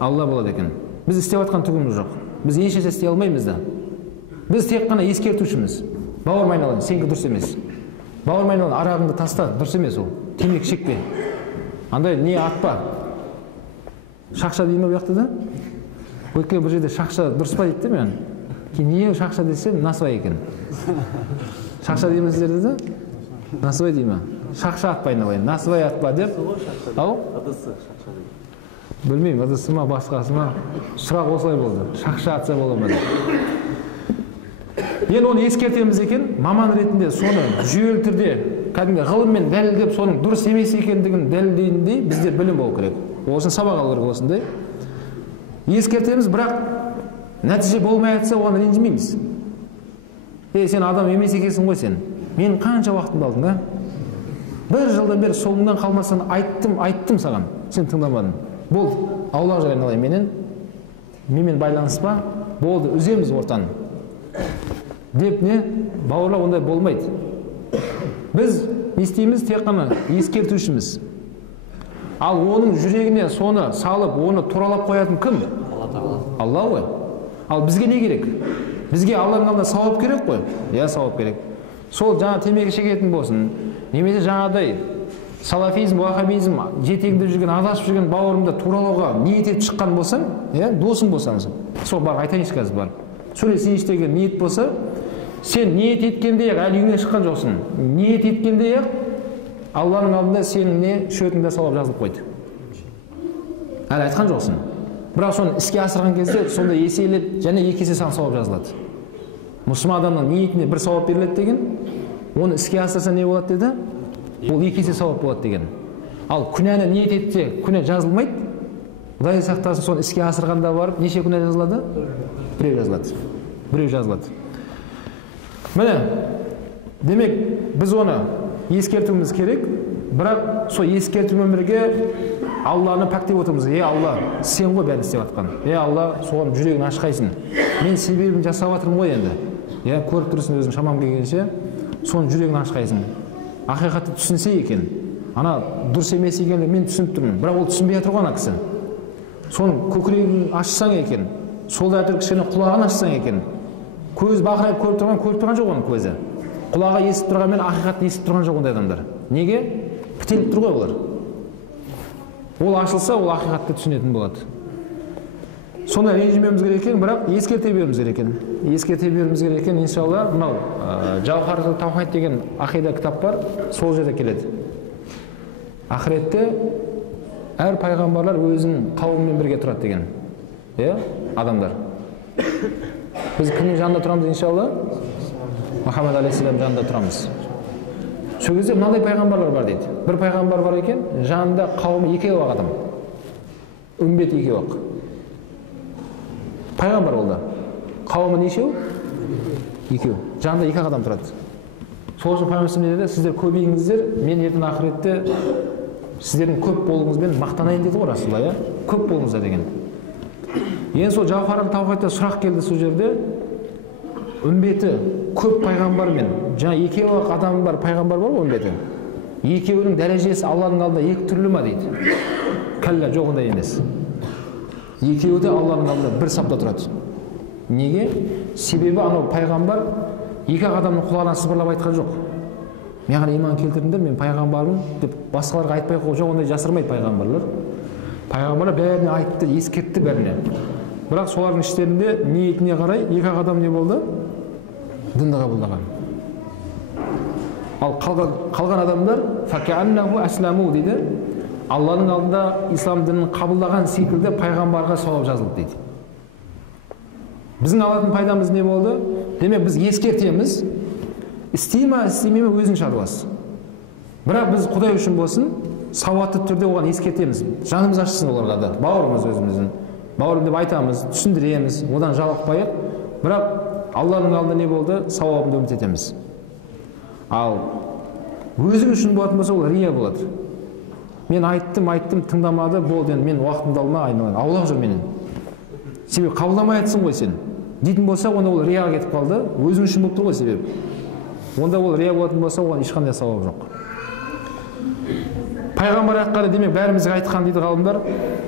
Алла болады екен. Біз істеп жатқан түгіміз жоқ. Біз ешнәрсе істей алмаймыз да. Біз тек қана ескертушіміз. Бауырым айналайын, сенікі дұрыс емес. Бауырым айналайын, арағыңды таста, дұрыс емес ол. Темекі шекпе. Андай не атпа. Шақша деймін бұл жақта да? Өйткені бір жерде шақша дұрыс па дейді мен. Кейін не шақша десем, насыбай екен. Шақша деймін сіздерді да? Насыбай деймін. Шақша атпа айналайын, насыбай атпа деп. Ау? Ыдысы шақша дейді. Білмеймін, ыдысы ма, басқасы ма. Сұрақ осылай болды. Шақша атса бола ма деп. Енді оны ескертеміз екен, маман ретінде соны жүйелі түрде кәдімгі ғылыммен дәлелдеп соның дұрыс емес екендігін дәлелдейтіндей бізде білім болу керек. Осын сабақ алу керек осындай. Ескертеміз, бірақ нәтиже болмай жатса оған ренжімейміз. Сен адам емес екенсің ғой сен. Мен қанша уақытымды алдың да? Бір жылдан бері соңыңнан қалмастан айттым саған. Сен тыңдамадың. Болды, аулақ жай айналайын менен байланыспа, болды, үземіз ортаны. Деп не? Бауырлар ондай болмайды. Біз не істейміз? Тек қана ескертушіміз. Ал оның жүрегіне соны салып, оны туралап қоятын кім? Алла ғой. Ал бізге не керек? Бізге Алланың алдында сауап керек қой. Иә, сауап керек. Сол жаңа темекі шегетін болсын, немесе жаңағыдай салафизм, уахабизм жетегінде жүрген, адасып жүрген бауырымды туралауға ниет етіп шыққан болсаң, иә, досың болсаңыз, сол бар айтайыншы қазір бар. Сөйлесейінші деген ниет болса, сен ниет еткенде-ақ әлі үйіңнен шыққан жоқсың. Ниет еткенде-ақ Алланың алдында сенің не шөтіңде сауап жазылып қойды. Әлі айтқан жоқсың. Бірақ соны іске асырған кезде сонда еселеп және екі есе саған сауап жазылады. Мұсылман адамның ниетіне бір сауап беріледі деген, оны іске асырса не болады деді? Ол екі есе сауап болады деген. Ал күнәні ниет етсе, күнә жазылмайды. Құдай сақтасын, соны іске асырғанда барып неше күнә жазылады? Біреу жазылады. Біреу жазылады. Міне, демек біз оны ескертуіміз керек, бірақ сол ескертумен бірге Алланы пәктеп отырмыз. Алла, сен ғой бәрін істеп жатқан. Алла, соған жүрегін ашқайсың. Мен себебін жасап жатырмын ғой енді. Көріп тұрсың өзің шамам келгенше, соның жүрегін ашқайсың. Ақиқатты түсінсе екен, ана дұрыс емес екенін мен түсініп тұрмын, бірақ ол түсінбей жатыр ғой ана кісі. Соның көкірегін ашсаң екен, сол әтір кішкене құлағын ашсаң екен, көз бақырайып көріп тұрған жоқ оның көзі. Құлағы естіп тұрғанмен ақиқатты естіп тұрған жоқ ондай адамдар. Неге? Бітеліп тұр ғой олар. Ол ашылса, ол ақиқатты түсінетін болады. Сонда ренжімеуіміз керек екен, бірақ ескерте беруіміз керек екен. Ескерте беруіміз керек екен, иншалла, мынау Жауһарул Таухид деген ақида кітап бар, сол жерде келеді. Ақиретте әр пайғамбарлар өзінің қауымымен бірге тұрады деген. Адамдар. Біз кімнің жанында тұрамыз, иншалла? Мұхаммед алейхиссалам жанында тұрамыз. Сол кезде мынандай пайғамбарлар бар дейді. Бір пайғамбар бар екен, жанында қауымы екеу-ақ адам. Үмбет екеу-ақ. Пайғамбар ол да. Қауымы нешеу? Екеу. Жанында екі адам тұрады. Сол үшін пайғамбар не деді? Сіздер көбейіңіздер, мен ертең ақиретте сіздердің көп болуыңызбен мақтанайын деді ғой Расулалла, көп болыңыздар деген. Енді сол Жауһарул Таухидта сұрақ келді сол жерде. Үмбеті көп пайғамбармен, жаңа екеу-ақ адам бар, пайғамбар бар ғой үмбеті. Екеуінің дәрежесі Алланың алдында екі түрлі ма дейді. Кәлла, жоқ ондай емес. Екеуі де Алланың алдында бір сапта тұрады. Неге? Себебі анау пайғамбар екі адамның құлағынан сыбырлап айтқан жоқ. Маған иман келтірдіңдер, мен пайғамбармын деп басқаларға айтпай қойып, жоқ ондай жасырмайды пайғамбарлар. Пайғамбарлар бәріне айтты, ескертті бәріне. Бірақ солардың іштерінде ниетіне қарай екі адам не болды? Дінді қабылдаған. Ал қалған адамдар факааннаху асламу дейді. Алланың алдында ислам дінін қабылдаған секілді пайғамбарға сауап жазылды дейді. Біздің алатын пайдамыз не болды? Демек біз ескертеміз. Істей ме, істемей ме өзің шаруасы. Бірақ біз Құдай үшін болсын, сауатты түрде оған ескертеміз. Жанымыз ашсын оларға да, бауырымыз өзіміздің. Бауырым деп айтамыз, түсіндіреміз, одан жалықпайық. Бірақ Алланың алдында не болды? Сауабын үміт етеміз. Ал өзің үшін болатын болса, ол рия болады. Мен айттым, тыңдамады, болды, енді мен уақытымды алма, айналайын, аулақ жүр менен. Себебі қабылдамай айтсың ғой сен. Дейтін болса, онда ол рияға кетіп қалды. Өзің үшін болып тұр ғой себеп. Онда ол рия болатын болса, оған ешқандай сауап жоқ. Пайғамбар аққары демек бәрімізге айтқан дейді ғалымдар.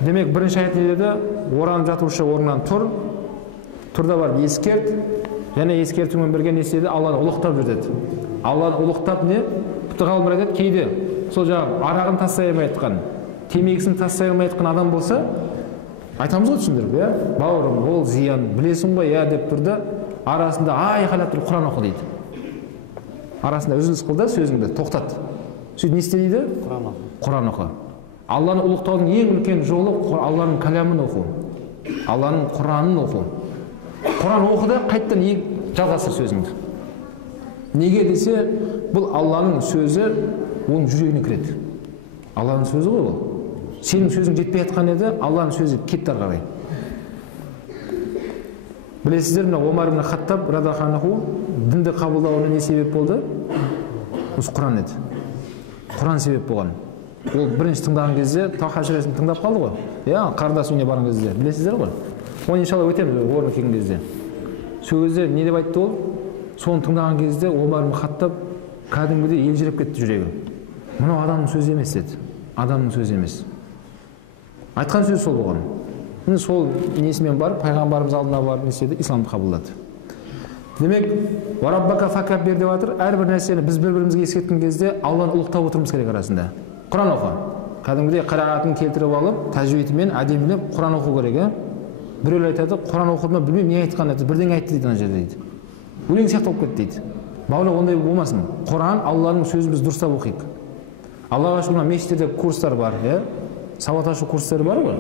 Демек бірінші аят не деді? Оранып жатушы орнынан тұр. Тұрда барып ескерт. Және ескертумен бірге не істеді? Алланы ұлықтап жүр деді. Алланы ұлықтап не? Тіпті ғалымдар айтады, кейде сол жаңағы арағын тастай алмай айтқан, темекісін тастай алмай айтқан адам болса, айтамыз ғой түсіндіріп, бауырым, ол зиян, білесің ғой, деп тұрды, арасында айқайлап тұрып Құран оқы дейді. Арасында үзіліс қыл да сөзіңді тоқтат. Сөйтіп не істе дейді? Құран оқы. Алланы ұлықтаудың ең үлкен жолы Алланың кәламын оқу. Алланың Құранын оқу. Құран оқы да қайттан жалғастыр сөзіңді. Неге десе, бұл Алланың сөзі оның жүрегіне кіреді. Алланың сөзі ғой ол. Сенің сөзің жетпей жатқан еді, Алланың сөзі кетті ары қарай. Білесіздер, мына Омар ибн Хаттаб радиаллаху анху дінді қабылдауына не себеп болды? Осы Құран еді. Құран себеп болған. Ол бірінші тыңдаған кезде Таухид сүресін тыңдап қалды ғой. Қарындас үйіне барған кезде, білесіздер ғой. Оны иншалла өтеміз орны келген кезде. Сол кезде не деп айтты ол? Соны тыңдаған кезде Омар ибн Хаттаб кәдімгідей елжіреп кетті жүрегі. Мынау адамның сөзі емес деді. Адамның сөзі емес. Айтқан сөз сол болған. сол несімен барып пайғамбарымыз алдына барып не істеді, исламды қабылдады. Демек, вараббака факаббир деп жатыр. Әрбір нәрсені біз бір-бірімізге ескерткен кезде Алланы ұлықтап отырмыз керек арасында. Құран оқы. Кәдімгідей қираатын келтіріп алып, тәжвидімен әдемілеп Құран оқу керек. Біреулер айтады, Құран оқыды ма білмеймін, не айтқанын айтты, бірдеңе айтты дейді ана жерде дейді. Өлең сияқты болып кетті дейді. Бауырлар, ондай болмасын. Құран Алланың сөзін біз дұрыстап оқиық. Аллаға шүкір, мешіттерде курстар бар, сауат ашу курстары бар ғой.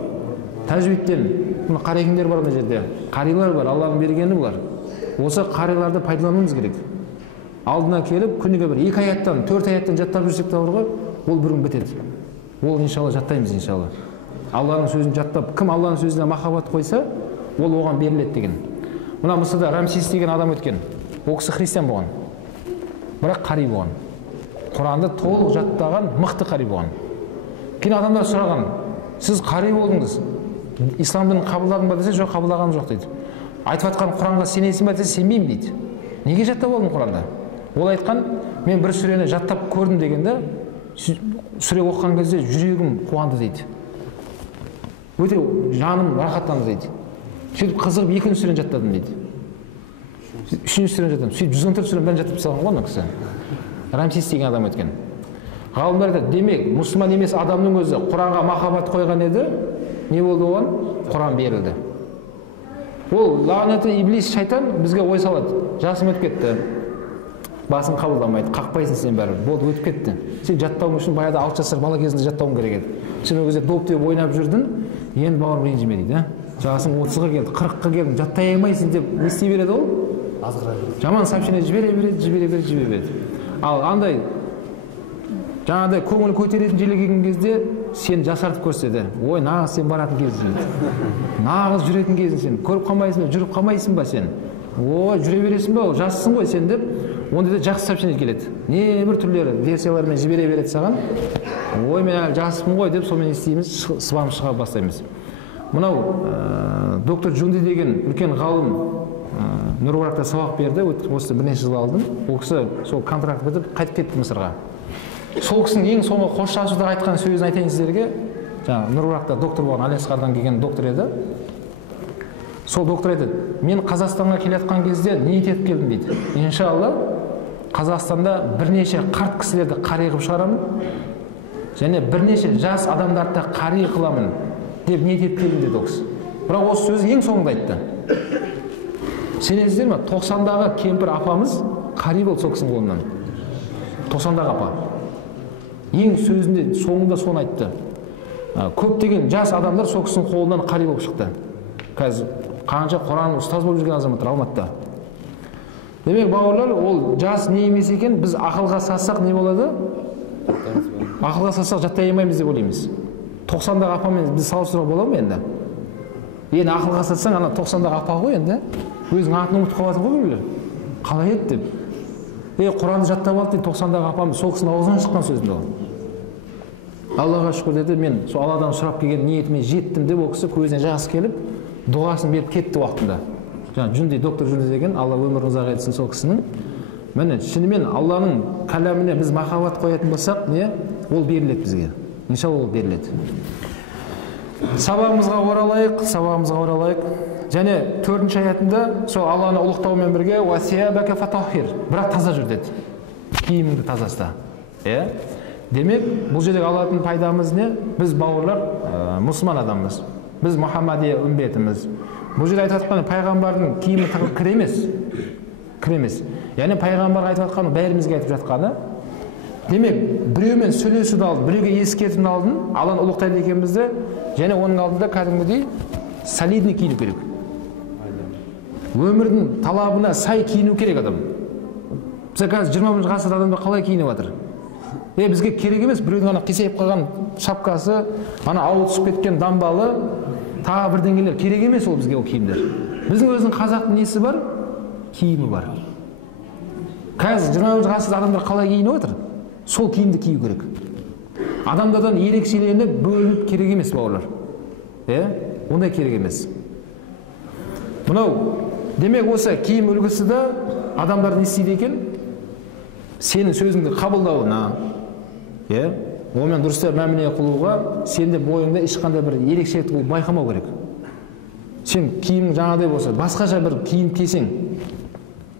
Тәжвидтен қарекеңдер бар мына жерде. Қарилар бар, Алланың бергені бұлар. Осы қариларды пайдалануымыз керек. Алдына келіп, күніге бір 2 аяттан, 4 аяттан жаттап жүрсек те бар, ол бір күн бітеді. Ол иншалла жаттаймыз иншалла. Алланың сөзін жаттап, кім Алланың сөзіне махаббат қойса, ол оған беріледі деген. Мына Мысырда Рамсес деген адам өткен. Ол кісі христиан болған. Бірақ қари болған. Құранды толық жаттаған, мықты қари болған. Кейін адамдар сұраған, сіз қари болдыңыз, исламды қабылдадың ба десе, жоқ, қабылдағаным жоқ дейді. Айтып жатқан Құранға сенесің ба десе, сенбеймін дейді. Неге жаттап алдың Құранды? Ол айтқан, мен бір сүрені жаттап көрдім дегенде, сүре оқыған кезде жүрегім қуанды дейді. Өте жаным рахаттанды дейді. Сөйтіп қызығып 2-ші сүрені жаттадым дейді. 3-ші сүрені жаттадым. Сөйтіп 114 сүрені бәрін жаттап салған ғой кісі. Рамсес деген адам өткен. Ғалымдар айтады, демек, мұсылман емес адамның өзі Құранға махаббат қойған еді, не болды оған? Құран берілді. Ол лағнеті иблис шайтан бізге ой салады. Жасың өтіп кетті. Басын қабылдамайды, қақпайсың сен бәрі. Болды, өтіп кетті. Сен жаттауың үшін баяғыда 6 жасар бала кезінде жаттауың керек еді. Сен ол кезде доп деп ойнап жүрдің, енді бауырым ренжіме дейді. Жасың 30-ға келді, 40-қа келдің, жаттай алмайсың деп не істей береді ол? Жаман сообщение жібере береді. Ал андай жаңағыдай көңіл көтеретін желі келген кезде сен жасартып көрсетеді. Ой, нағыз сен баратын кезің. Нағыз жүретін кезің сен. Көріп қалмайсың ба, жүріп қалмайсың ба сен? Ой, жүре бересің ба, жассың ғой сен деп. Онда да жақсы сообщение келеді. Небір түрлері версиялармен жібере береді саған. Ой, мен әлі жаспын ғой деп сонымен істейміз, сыбанып шыға бастаймыз. Мынау доктор Джунди деген үлкен ғалым Нұр-Мубаракта сабақ берді, осы бірнеше жыл алдым. Ол кісі сол контракт бітіп қайтып кетті Мысырға. Сол кісінің ең соңғы қоштасуда айтқан сөзін айтайын сіздерге. Жаңа Нұр-Мубаракта доктор болған, Алиасқардан келген доктор еді. Сол доктор айтады, мен Қазақстанға келетқан кезде ниет етіп келдім дейді. Иншалла Қазақстанда бірнеше қарт кісілерді қари қылып шығарамын, және бірнеше жас адамдарды қари қыламын деп ниет етіп келдім деді ол кісі. Бірақ осы сөзі ең соңында айтты. Сенесіздер ме? 90-дағы кемпір апамыз қари болды сол кісінің қолынан. 90-дағы апа. Ең сөзінде соңында соны айтты. Көптеген жас адамдар сол кісінің қолынан қари болып шықты. Қазір қанша Құран ұстаз болып жүрген азаматтар Алматыда. Демек, бауырлар, ол жас не емес екен, біз ақылға салсақ не болады? Ақылға салсақ жаттай алмаймыз деп ойлаймыз. 90-дағы апамен біз салыстыруға бола ма енді? Енді ақылға салсаң, ана 90-дағы апа ғой енді. Өзің атын ұмытып қаласың ғой біреулер. Қалай еді деп. Құранды жаттап алды дейді, 90-дағы апамыз сол кісінің аузынан шыққан сөзінде ол. Аллаға шүкір деді, мен сол Алладан сұрап келген ниетіме жеттім деп, ол кісі көзіне жас келіп, дұғасын беріп кетті уақытында. Жаңа Джунди, доктор Джунди деген, Алла өмірін ұзақ етсін сол кісінің. Міне, шынымен Алланың кәләміне біз махаббат қоятын болсақ, не? Ол беріледі бізге. Иншалла ол беріледі. Сабағымызға оралайық. Және 4-ші аятында сол Алланы ұлықтаумен бірге «Уасиябака фатахир» бірақ таза жүр деді. Киіміңді таза ұста. Демек, бұл жердегі алатын пайдамыз не? Біз бауырлар мұсылман адамбыз. Біз Мұхаммадия үмбетіміз. Бұл жерде айтып жатқан пайғамбардың киімі кір емес. Яғни пайғамбар айтып жатқаны бәрімізге айтып жатқаны. Демек, біреумен сөйлесуді алдын, біреуге ескертуді алдын, Алланы ұлықтайды екенбізді, және оның алдында кәдімгідей солидный киіну керек. Өмірдің талабына сай киіну керек адам. Біз қазір 20-ші ғасырда адамдар қалай киініп жатыр? Бізге керек емес, біреудің ана қисайып қалған шапкасы, ана ауы түсіп кеткен дамбалы, тағы бірдеңелер керек емес ол бізге ол киімдер. Біздің өзінің қазақтың несі бар? Киімі бар. Қазір 20-ші ғасырда адамдар қалай киініп жатыр? Сол киімді кию керек. Адамдардан ерекшеленіп, бөлініп керек емес бауырлар. Ондай керек емес. Мынау, демек осы киім үлгісі де адамдар не істейді екен? Сенің сөзіңді қабылдауына, онымен дұрыстап мәміле қылуға, сенде бойыңда ешқандай бір ерекшелік байқамау керек. Сен киімің жаңадай болса, басқаша бір киім кисең,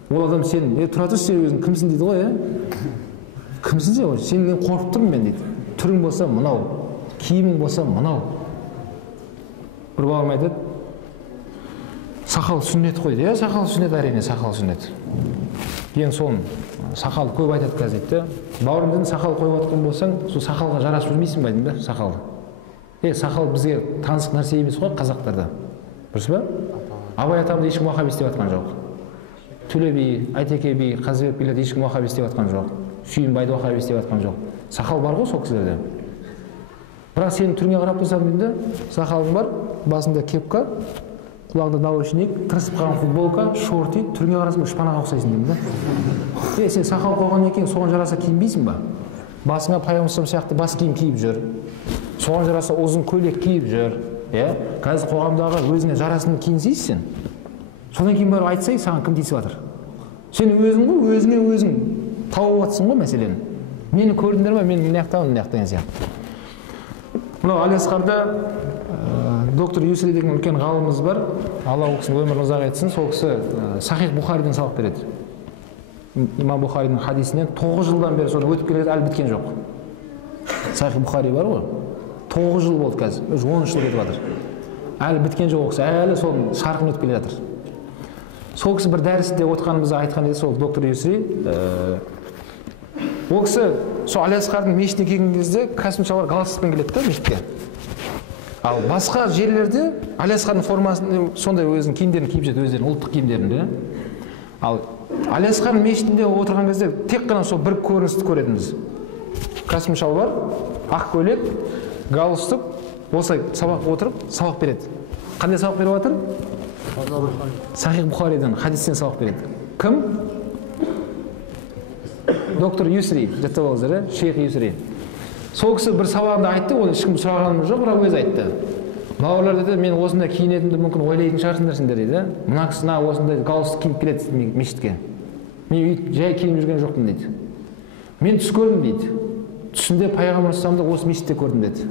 ол адам сен, тұра тұршы, сен өзің кімсің дейді ғой, кімсің сен? Сенен қорқып тұрмын мен дейді. Түрің болса мынау, киімің болса мынау. Бір бауырым айтады, сақал сүннет қой дейді. Сақал сүннет, әрине сақал сүннет. Ең соны сақал көп айтады қазір дейді. Бауырым дедім, сақал қойып отқан болсаң, сол сақалға жарасып жүрмейсің ба дедім да, сақалды. Сақал бізге таңсық нәрсе емес қой қазақтарда. Дұрыс па? Абай атамды ешкім уахаби істеп жатқан жоқ. Төле би, Айтеке би, Қазыбек билерді ешкім уахаби істеп жатқан жоқ. Сүйінбайды уахаби істеп жатқан жоқ. Сақал бар ғой сол кісілерде. Бірақ сенің түріңе қарап тұрсам деймін да, сақалың бар, басында кепка, құлағында наушник, тырысып қалған футболка, шорти, түріңе қарасың шпанаға ұқсайсың деймін да. Сен сақал қойған екен, соған жараса киінбейсің ба? Басыңа пайғамбар сияқты бас киім киіп жүр. Соған жараса ұзын көйлек киіп жүр. Қазір қоғамдағы өзіңе жарасын киінсейсің сен. Содан кейін барып айтсай, саған кім тиісіп жатыр? Сен өзің ғой, өзіңе өзің тауып жатсың ғой мәселені. Мені көрдіңдер ме? Мен мына жақтамын, мына жақтан сияқты. Мынау Алиасқарда доктор Юсри деген үлкен ғалымымыз бар. Алла ол кісінің өмірін ұзақ етсін. Сол кісі Сахих Бухариден сабақ береді. Имам Бухаридың хадисінен 9 жылдан бері соны өтіп келеді, әлі біткен жоқ. Сахих Бухари бар ғой, 9 жыл болды қазір, уже 10 жыл кетіп жатыр. Әлі біткен жоқ ол кісі, әлі сол шарқын өтіп келе жатыр. Сол кісі бір дәрісінде отқанымызда айтқан еді, сол доктор Юсри. Ол кісі сол Алиасқардың мешітіне келген кезде космичалар галстукпен келеді да мешітке. Ал басқа жерлерде Алиасқардың формасын сондай өзінің киімдерін киіп жүреді, өздерінің ұлттық киімдерін. Ал Алиасқардың мешітінде отырған кезде тек қана сол бір көріністі көретінбіз. Костюм шалбар, ақ көйлек, галстук, осылай сабақ отырып, сабақ береді. Қандай сабақ беріп жатыр? Сахих Бухариден, хадистен сабақ береді. Кім? Доктор Юсри, жаттап алыңыздар, шейх Юсри. Сол кісі бір сабағында айтты, оны ешкім сұрағанымыз жоқ, бірақ өзі айтты. Бауырлар деді, мен осындай киінетінді мүмкін ойлайтын шығарсыңдар сендер дейді. Мына кісі осындай галстук киіп келеді мешітке. Мен жай киініп жүрген жоқпын дейді. Мен түс көрдім дейді. Түсінде пайғамбар саллаллаху осы мешітте көрдім деді.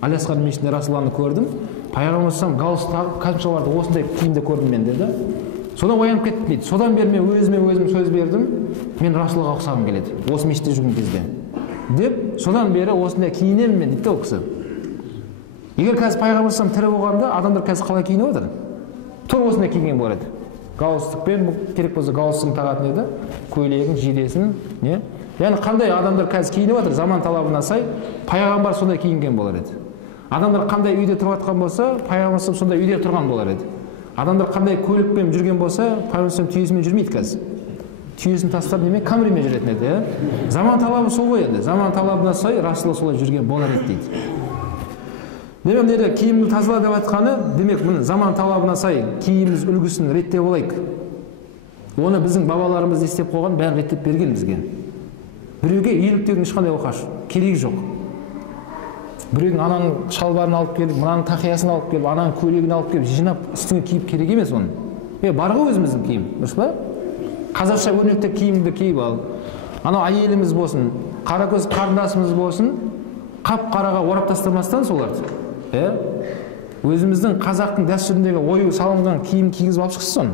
Алиасқардың мешітінде Расулалланы көрдім. Пайғамбар саллаллаху галстук тағып, космичаларды осындай киімде көрдім мен деді. Содан оянып кеттім дейді. Содан бері мен өзім сөз бердім. Мен Расулаллаға ұқсағым келеді. Осы мешітте жүрген кезде. Деп, содан бері осындай киінемін мен дейді ол кісі. Егер қазір пайғамбар саллаллаху тірі болғанда, адамдар қазір қалай киініп отыр? Тура осындай киінген болар еді. Галстукпен, керек болса галстугын тағатын еді, көйлегін, жейдесін, не? Яғни қандай адамдар қазір киініп отыр, заман талабына сай, пайғамбар сондай киінген болар еді. Адамдар қандай үйде тұрып жатқан болса, пайғамбар сондай үйде тұрған болар еді. Адамдар қандай көлікпен жүрген болса, пайғамбар түйесімен жүрмейді қазір. Түйесін тастап немен камримен жүретін еді. Заман талабы сол ғой енді. Заман талабына сай Расулалла солай жүрген болар еді дейді. Демек мына киімді тазала деп айтқаны, демек міне заман талабына сай киіміміз үлгісін реттеп алайық. Оны біздің бабаларымыз істеп қойған, бәрін реттеп берген бізге. Біреуге еліктеудің ешқандай оқаш, керегі жоқ. Біреудің ананың шалбарын алып келіп, мынаның тақиясын алып келіп, ананың көйлегін алып келіп, жинап үстіңе киіп керек емес оны. Бар ғой өзіміздің киім, дұрыс па? Қазақша өрнекті киімді киіп ал. Анау әйеліміз болсын, қаракөз қарындасымыз болсын, қап-қараға орап тастамастан соларды. Өзіміздің қазақтың дәстүріндегі ою салынған киім кигізіп алып шықсын соны.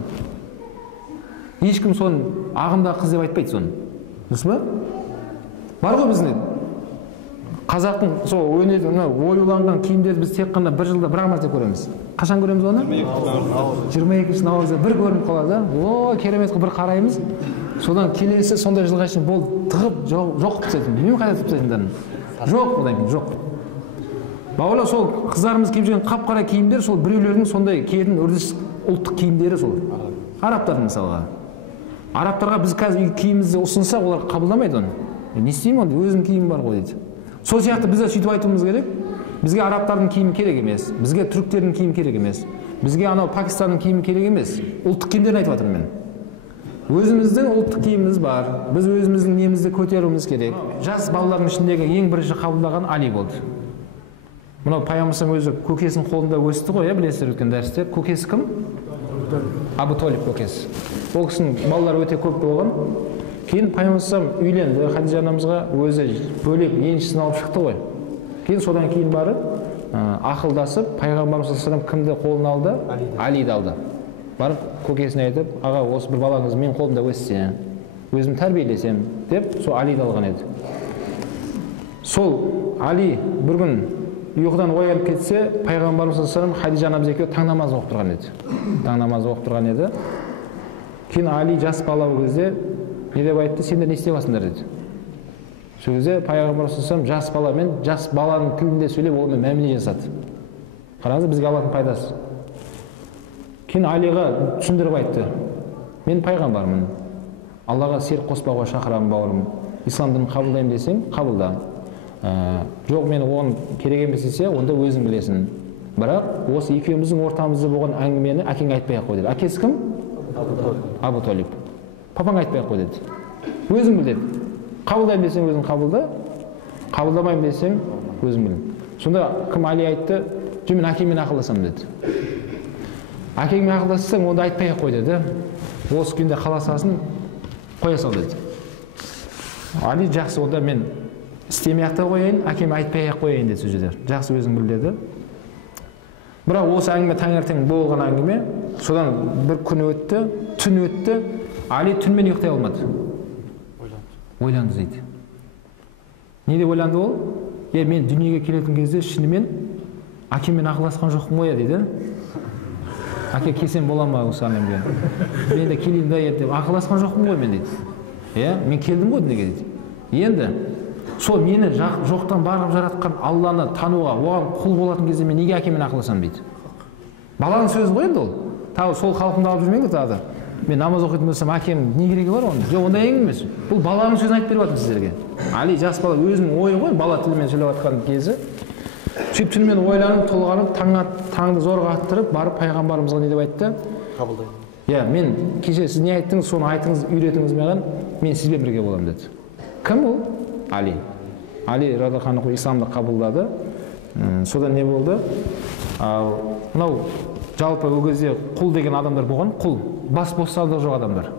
Ешкім соны ағымдағы қыз деп айтпайды соны. Дұрыс па? Бар ғой біздің қазақтың сол оюланған киімдерді біз тек қана бір жылда бір мәрте көреміз. Қашан көреміз оны? 22 наурызда бір көрініп қалады. О, керемет қылып бір қараймыз. Содан келесі сондай жылға шейін бол тығып жоқ қылып тастайтын. Білмеймін қайда тығып тастайтындарын. Жоқ, одан кейін жоқ. Бауырлар, сол қыздарымыз киіп жүрген қап-қара киімдер сол біреулердің сондай киетін үрдіс ұлттық киімдері сол. Арабтардың мысалға. Арабтарға біз қазір киімімізді ұсынсақ, олар қабылдамайды оны. Не істеймін онда? Өзім киім бар ғой дейді. Сол сияқты біз де сөйтіп айтуымыз керек. Бізге арабтардың киімі керек емес, бізге түріктердің киімі керек емес, бізге анау Пакистанның киімі керек емес. Ұлттық киімдерін айтып жатырмын мен. Өзіміздің ұлттық киіміміз бар. Біз өзіміздің немізді көтеруіміз керек. Жас балалардың ішіндегі ең бірінші қабылдаған Али болды. Мынау пайғамбар өзі көкесінің қолында өсті ғой, білесіздер өткен дәрісте. Көкесі кім? Абу Талиб көкесі. Ол кісінің балалары өте көп болған. Кейін пайғамбар үйленді, Хадижа анамызға өзі бөлек еншісін алып шықты ғой. Кейін содан кейін барып ақылдасып пайғамбарымыз саллаллаху алейхи вассалам кімді қолына алды? Алиді алды. Барып көкесіне айтып, аға, осы бір балаңыз мен қолымда өссе, өзім тәрбиелесем деп, сол Алиді алған еді. Сол Али бір күн ұйқыдан оянып кетсе, пайғамбарымыз саллаллаху алейхи вассалам Хадижа анамыз екеуі таң намазы оқып тұрған еді. Таң намазы оқып тұрған еді. Кейін Али жас бала ол кезде не деп айтты? Сендер не істеп жатсыңдар деді. Сол кезде пайғамбарымыз саллаллаху алейхи вассалам жас баламен, жас баланың тілінде сөйлеп, онымен мәміле жасады. Қараңыз, бізге алатын пайдасы. Кейін Алиға түсіндіріп айтты. Мен пайғамбармын. Аллаға серік қоспауға шақырамын, бауырым. Ислам дінін қабылдаймын десең, қабылда. Жоқ, мен оған керек емес десе, онда өзің білесің. Бірақ осы екеуміздің ортамызда болған әңгімені әкең айтпай ақ қой деді. Әкесі кім? Абу Талиб. Папаң айтпай ақ қой деді. Өзің біл деді. Қабылдаймын десең өзің қабылда, қабылдамаймын десең өзің біл. Сонда кім? Али айтты, жоқ, мен әкеммен ақылдасамын деді. Әкеңмен ақылдассаң, онда айтпай ақ қой деді. Осы күнде қаласасын қоя сал деді. Али жақсы, онда мен істемей ақ та қояйын, әкеме айтпай ақ қояйын деді. Сол жерде жақсы өзің біл деді. Бірақ осы әңгіме таңертең болған әңгіме, содан бір күн өтті, түн өтті, Али түнмен ұйықтай алмады. Ойланды дейді. Не деп ойланды ол? Мен дүниеге келетін кезде шынымен әкеммен ақылдасқан жоқпын ғой дейді. Әке, келсем бола ма осы әлемге? Мен де келейін да деп ақылдасқан жоқпын ғой мен дейді. Мен келдім ғой дүниеге дейді. Енді сол мені жоқтан барып жаратқан Алланы тануға, оған құл болатын кезде мен неге әкеммен ақылдасам дейді. Баланың сөзі ғой енді ол. Тағы сол халқымды алып жүрмеңдер тағы. Мен намаз оқитын болсам, әкем не керегі бар оның? Жоқ, ондай әңгіме емес. Бұл баланың сөзін айтып беріп жатырмын сіздерге. Али жас бала, өзінің ойы ғой, бала тілімен сөйлеп жатқан кезі. Сөйтіп түнімен ойланып, толғанып, таңды зорға аттырып, барып пайғамбарымызға не деп айтты? Қабылдайды. Мен кеше сіз не айттыңыз, соны айтыңыз, үйретіңіз маған, мен сізбен бірге боламын деді. Кім ол? Али. Али радиаллаху анху исламды қабылдады. Содан не болды? Мынау жалпы ол кезде құл деген адамдар болған, құл, бас бостандығы жоқ адамдар.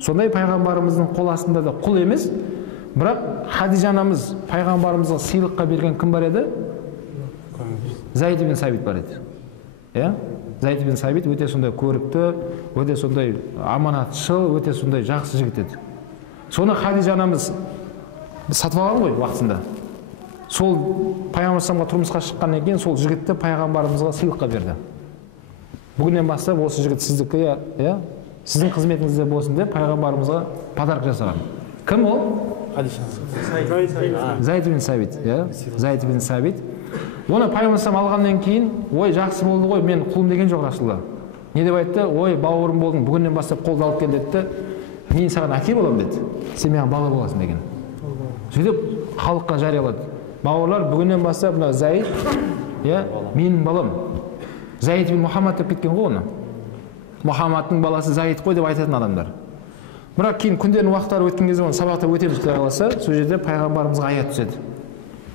Сондай пайғамбарымыздың қол астында да құл емес, бірақ Хадижа анамыз пайғамбарымызға сыйлыққа берген кім бар еді? Зайд ибн Сабит бар еді. Зайд ибн Сабит өте сондай көрікті, өте сондай аманатшыл, өте сондай жақсы жігіт еді. Соны Хадижа анамыз сатып алған ғой уақытында. Сол пайғамбарымызға тұрмысқа шыққаннан кейін сол жігітті пайғамбарымызға сыйлыққа берді. Бүгіннен бастап осы жігіт сіздікі, сіздің қызметіңізде болсын деп пайғамбарымызға подарок жасаған. Кім ол? Зайд ибн Сабит. Зайд ибн Сабит. Оны пайғамбарымыз алғаннан кейін, ой, жақсы болды ғой, мен құлым деген жоқ Расулалла. Не деп айтты? Ой, бауырым болдың, бүгіннен бастап қолды алып кел деді. Мен саған әке болам деді. Сен маған бала боласың деген. Сөйтіп халыққа жариялады. Бауырлар, бүгіннен бастап мына Зайд, менің балам. Зайд ибн Мұхаммад деп кеткен ғой оны. Мұхаммадтың баласы Зайд қой деп айтатын адамдар. Бірақ кейін күндердің уақыттары өткен кезде оны сабақта өтеміз құдай қаласа, сол жерде пайғамбарымызға аят түседі.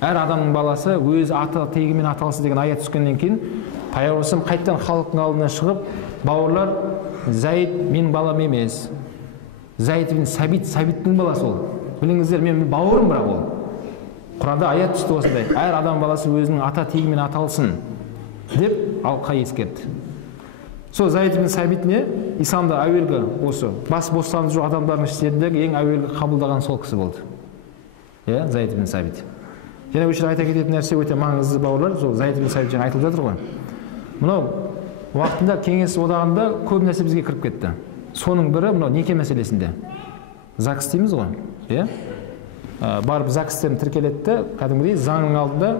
Әр адамның баласы өз аты тегімен аталсын деген аят түскеннен кейін пайғамбарымыз қайттан халықтың алдына шығып, бауырлар, Зайд менің балам емес. Зайд ибн Сабит, Сабиттің баласы ол. Біліңіздер, мен бауырым, бірақ ол. Құранда аят түсті осындай. Әр адам баласы өзінің ата тегімен аталсын деп алқа ескертті. Сол Зайд ибн Сабит не? Исламда әуелгі осы бас бостандығы жоқ адамдардың іштеріндегі ең әуелгі қабылдаған сол кісі болды. Зайд ибн Сабит. Және өшір айта кететін нәрсе өте маңызды бауырлар, сол Зайд ибн Сабит жаңа айтылып жатыр ғой. Мынау уақытында кеңес одағында көп нәрсе бізге кіріп кетті. Соның бірі мынау неке мәселесінде. ЗАГС дейміз ғой. Барып ЗАГС-тен тіркелетті, кәдімгідей заңның алдында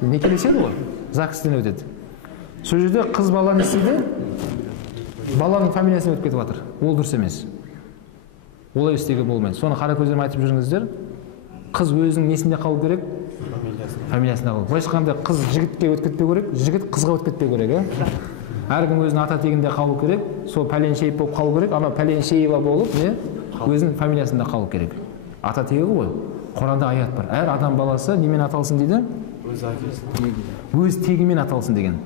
некелеседі ғой. ЗАГС-тен өтеді. Сол жерде қыз бала не істейді? Баланың фамилиясына өтіп кетіп жатыр. Ол дұрыс емес. Олай істеуге болмайды. Соны қара көздермен айтып жүріңіздер. Қыз өзінің несінде қалу керек? Фамилиясында қалу. Былайша айтқанда қыз жігітке өтіп кетпеу керек, жігіт қызға өтіп кетпеу керек. Әркім өзінің ата тегінде қалу керек. Сол пәленшеев болып қалу керек, ана пәленшеева болып өзінің фамилиясында қалу керек. Ата тегі ғой. Құранда аят бар. Әр адам баласы немен аталсын дейді? Өз тегімен аталсын деген.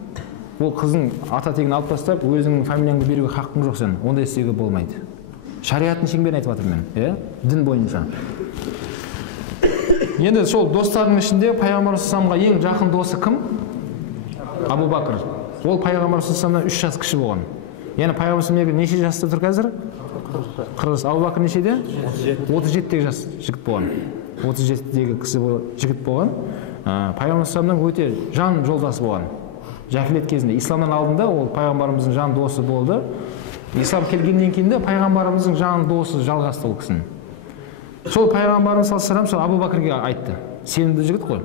Ол қыздың ата тегін алып тастап, өзіңнің фамилияңды беруге хақың жоқ сен. Ондай істеуге болмайды. Шариғаттың шеңберін айтып жатырмын мен, дін бойынша. Енді сол достардың ішінде пайғамбар саллаллаху алейхи ең жақын досы кім? Абу Бакр. Ол пайғамбар саллаллаху алейхи 3 жас кіші болған. Яғни пайғамбар саллаллаху неше жаста тұр қазір? 40. Абу Бакр нешеде? 37-дегі жас жігіт болған. 37-дегі кісі жігіт болған. Пайғамбар саллаллаху өте жан жолдасы болған. Жахилет кезінде, исламнан алдында ол пайғамбарымыздың жан досы болды. Ислам келгеннен кейін де пайғамбарымыздың жан досы жалғасты ол кісінің. Сол пайғамбарымыз саллаллаху алейхи вассалам Абу Бакрге айтты. Сенімді жігіт қой.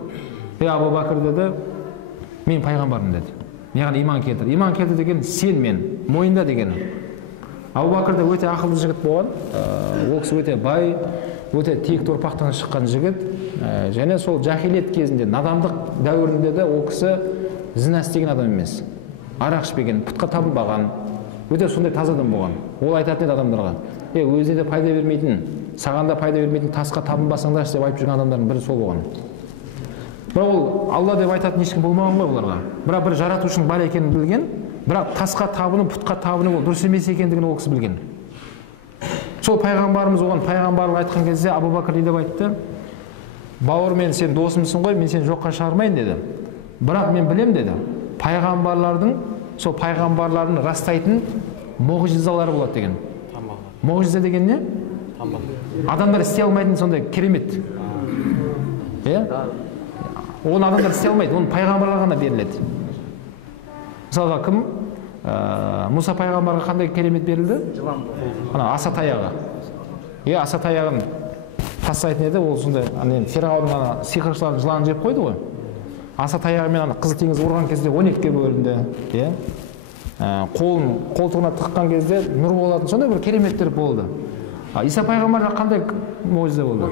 Абу Бакр деді, мен пайғамбармын деді. Маған иман келтір. Иман келтір деген сен мен, мойында деген. Абу Бакр да өте ақылды жігіт болған. Ол кісі өте бай, өте текті ұрпақтан шыққан жігіт. Және сол жахилет кезінде, надандық дәуірінде де ол кісі зина істеген адам емес. Арақ ішпеген, пұтқа табынбаған, өте сондай таза адам болған. Ол айтатын еді адамдарға, өзіне де пайда бермейтін, саған да пайда бермейтін тасқа табынбасаңдаршы деп айтып жүрген адамдардың бірі сол болған. Бірақ ол Алла деп айтатын ешкім болмаған ғой оларға. Бірақ бір жаратушының бар екенін білген, бірақ тасқа табыну, пұтқа табыну ол дұрыс емес екендігін ол кісі білген. Сол пайғамбарымыз оған пайғамбарлық айтқан кезде Абу Бакр не деп айтты? Бауыр, мен сен досымсың ғой, мен сені жоққа шығармайын деді. Бірақ мен білем деді. Пайғамбарлардың, сол пайғамбарларын растайтын мұғжизалары болады деген. Мұғжиза деген не? Адамдар істей алмайтын сондай керемет. Оны адамдар істей алмайды, оны пайғамбарларға ғана беріледі. Мысалға кім? Мұса пайғамбарға қандай керемет берілді? Аса таяғы. Аса таяғын тастайтын еді, ол сондай Фирғаудың сиқыршыларын жыланын жеп қойды ғой. Аса таяғымен Қызыл теңіз ұрған кезде 12-ге бөлінді. Қолтығына тыққан кезде нұр болатын, сондай бір кереметтер болды. Иса пайғамбарға қандай мұғжиза болды?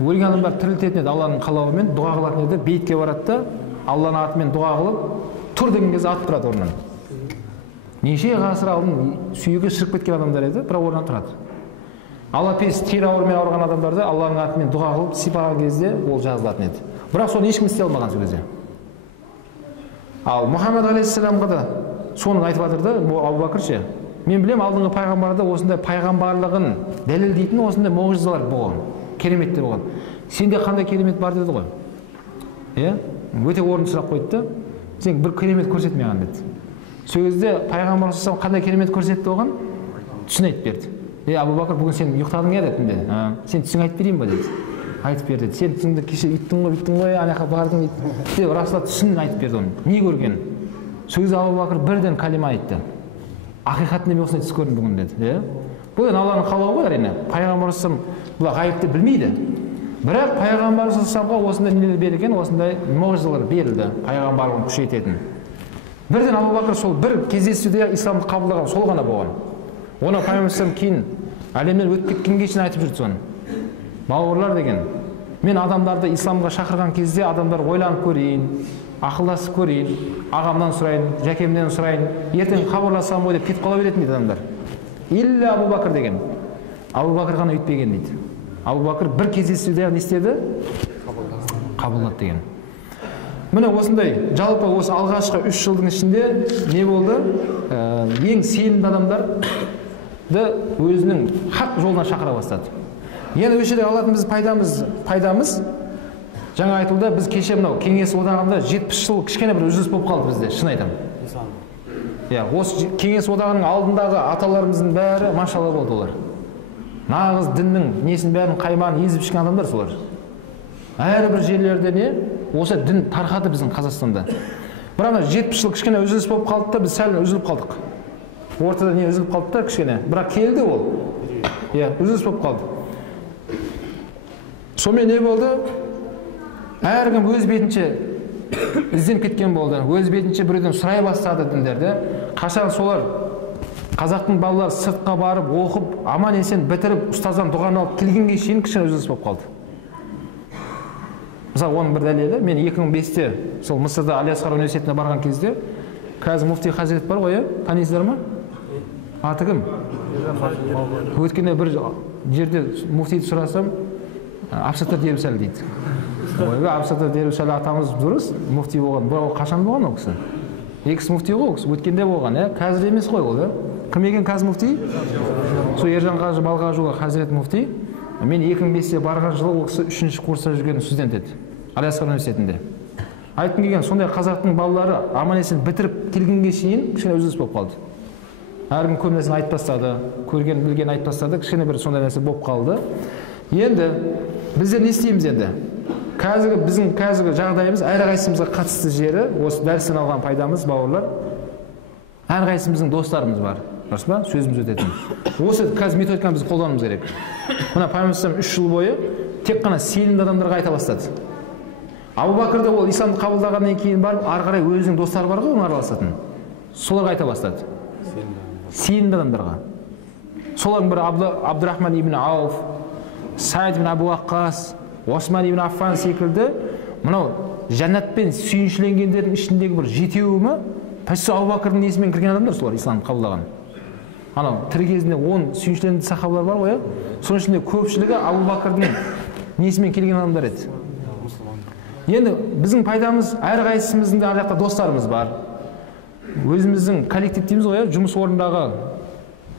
Өлген адамдар тірілтетін еді Алланың қалауымен, дұға қылатын еді, бейітке барады да, Алланың атымен дұға қылып, тұр деген кезде атып тұрады орнынан. Неше ғасыр алдын сүйегі шіріп кеткен адамдар еді, бірақ орнынан тұрады. Алапес тері ауруымен ауырған адамдарды Алланың атымен дұға қылып сипаған кезде ол жазылатын еді. Бірақ соны ешкім істей алмаған сол кезде. Ал Мұхаммед алейхиссаламға да соны айтып жатыр да, Абу Бакр ше. Мен білем, алдыңғы пайғамбарда осындай пайғамбарлығын дәлелдейтін осындай мұғжизалар болған, кереметтер болған. Сенде қандай керемет бар деді ғой. Өте орынды сұрақ қойды. Сен бір керемет көрсет маған деді. Сол кезде пайғамбар саллаллаху алейхи қандай керемет көрсетті оған? Түсін айтып берді. Абу Бакр, бүгін сен ұйықтадың деді. Сен түсің айтып берейін ба деді. Айтып берді. Сен түсіңді кеше үйттің ғой, анаяққа бардың дейді. Расында түсін айтып берді оны. Не көрген? Сол кезде Абу Бакр бірден калима айтты. Ақиқатында мен осындай түс көрдім бүгін деді. Бұл Алланың қалауы ғой, әрине. Пайғамбар саллаллаху бұл ғайыпты білмейді. Бірақ пайғамбар саллаллаху осындай нелер берілген, осындай мұғжизалар берілді, пайғамбарлығын күшейтетін. Бірден Абу Бакр сол бір кездесуде исламды қабылдаған сол ғана болған. Оны пайғамбар кейін әлемнен өтіп кеткенге шейін айтып жүрді соны. Бауырлар деген, мен адамдарды исламға шақырған кезде адамдар ойланып көрейін, ақылдасып көрейін, ағамнан сұрайын, жәкемнен сұрайын, ертең хабарласам ғой деп кетіп қала беретін дейді адамдар. Илля Абу Бакр деген. Абу Бакр ғана өйтпеген дейді. Абу Бакр бір кездесуде не істеді? Қабылдады деген. Міне осындай, жалпы осы алғашқы 3 жылдың ішінде не болды? Ең сенімді адамдарды өзінің хақ жолына шақыра бастады. Енді осы жерде алатын біз пайдамыз жаңа айтылды, біз кеше мынау Кеңес одағында 70 жыл кішкене бір үзіліс болып қалды бізде, шын айтамын. Осы Кеңес одағының алдындағы аталарымыздың бәрі машалла болды олар. Нағыз діннің несін бәрін қаймағын езіп ішкен адамдар солар. Әрбір жерлерде не? Осы дін тарқады біздің Қазақстанда. Бірақ 70 жыл кішкене үзіліс болып қалды да, біз сәл үзіліп қалдық. Ортада не үзіліп қалды да кішкене. Бірақ келді ол. Үзіліс болып қалды. Сонымен не болды? Әркім өз бетінше ізденіп кеткен болды. Өз бетінше біреуден сұрай бастады діндерді. Қашан солар қазақтың балалары сыртқа барып, оқып, аман есен бітіріп, ұстаздан дұғаны алып келгенге шейін кішкене үзіліс болып қалды. Мысалы, оның бір дәлелі, мен 2005-те сол Мысырда Али-Асқар университетіне барған кезде, қазір муфти Хазірет бар ғой, танисыздар ма? Аты кім? Өткенде бір жерде муфтиді сұрасам, Абсатыр Дербісәлі дейді. Абсатыр Дербісәлі атамыз дұрыс, муфти болған. Бұл қашан болған ол кісі? Екіс муфти ғой, өткенде болған, қазір емес қой ол. Кім екен қазір муфти? Сол Ержан Қажы Балғажуға Хазірет муфти. Мен 2005-те барған жылы ол кісі 3-ші курста жүрген студент еді, Аляска университетінде. Айтқым келген, сондай қазақтың балалары аман-есен бітіріп келгенге шейін кішкене өзгеріс болып қалды. Әркім көп нәрсені айтып тастады, көрген білген айтып тастады, кішкене бір сондай нәрсе болып қалды. Енді біздер не істейміз енді? Біздің қазіргі жағдайымыз әрқайсымызға қатысты жері, осы дәрістен алған пайдамыз, бауырлар, әрқайсымыздың достарымыз бар. Дұрыс па? Сөзіміз өтетін. Осы қазір методиканы біз қолдануымыз керек. Мына пайғамбар 3 жыл бойы тек қана сенімді адамдарға айта бастады. Абу Бәкірді ол исламды қабылдағаннан кейін барып, ары қарай өзінің достары бар ғой, оның араласатын. Соларға айта бастады. Сенімді адамдарға. Солардың бірі Абдурахман ибн Ауф, Саид ибн Абу Ваққас, Осман ибн Аффан секілді, мынау жәннатпен сүйіншіленгендердің ішіндегі бір жетеуі почти Абу Бәкірдің несімен кірген адамдар солар, исламды қабылдаған. Анау тірі кезінде 10 сүйіншіленді сахабалар бар ғой, соның ішінде көпшілігі Абу Бәкірдің несімен келген адамдар еді. Енді біздің пайдамыз, әрқайсымыздың да ар жақта достарымыз бар. Өзіміздің коллектив дейміз ғой, жұмыс орнындағы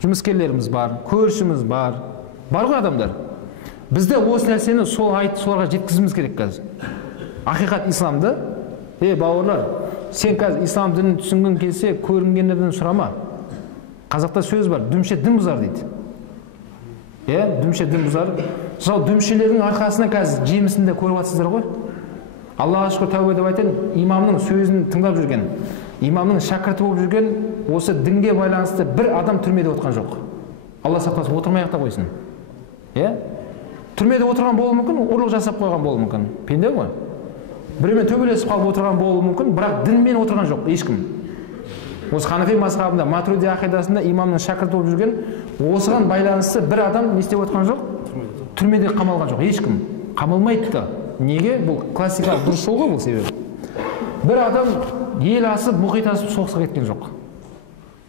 жұмыскерлеріміз бар, көршіміз бар. Бар ғой адамдар. Бізде осы нәрсені соларға жеткізіміз керек қазір. Ақиқат исламды, бауырлар, сен қазір ислам дінін түсінгің келсе, көрінгендерден сұрама. Қазақта сөз бар, дүмше дін бұзар дейді. Дүмше дін бұзар. Сол дүмшелердің арқасынан қазір жемісін де көріп жатсыздар ғой. Аллаға шүкір, тәубе деп айтайын, имамның сөзін тыңдап жүрген, имамның шәкірті болып жүрген, осы дінге байланысты бір адам түрмеде отырған жоқ. Алла сақтасын, отырмай та қойсын. Түрмеде отырған болуы мүмкін, ұрлық жасап қойған болуы мүмкін. Пенде ғой. Біреумен төбелесіп қалып отырған болуы мүмкін, бірақ дінмен отырған жоқ ешкім. Осы Ханафи мазхабында, Матурidi ақидасында имамның шәкірті болып жүрген, осыған байланысты бір адам не істеп отырған жоқ? Түрмеде қамалған жоқ, ешкім. Қамалмайды да. Неге? Бұл классикалық дұрыс жол ғой бұл себебі. Бір адам ел асып, мұхит асып соғысқа кеткен жоқ.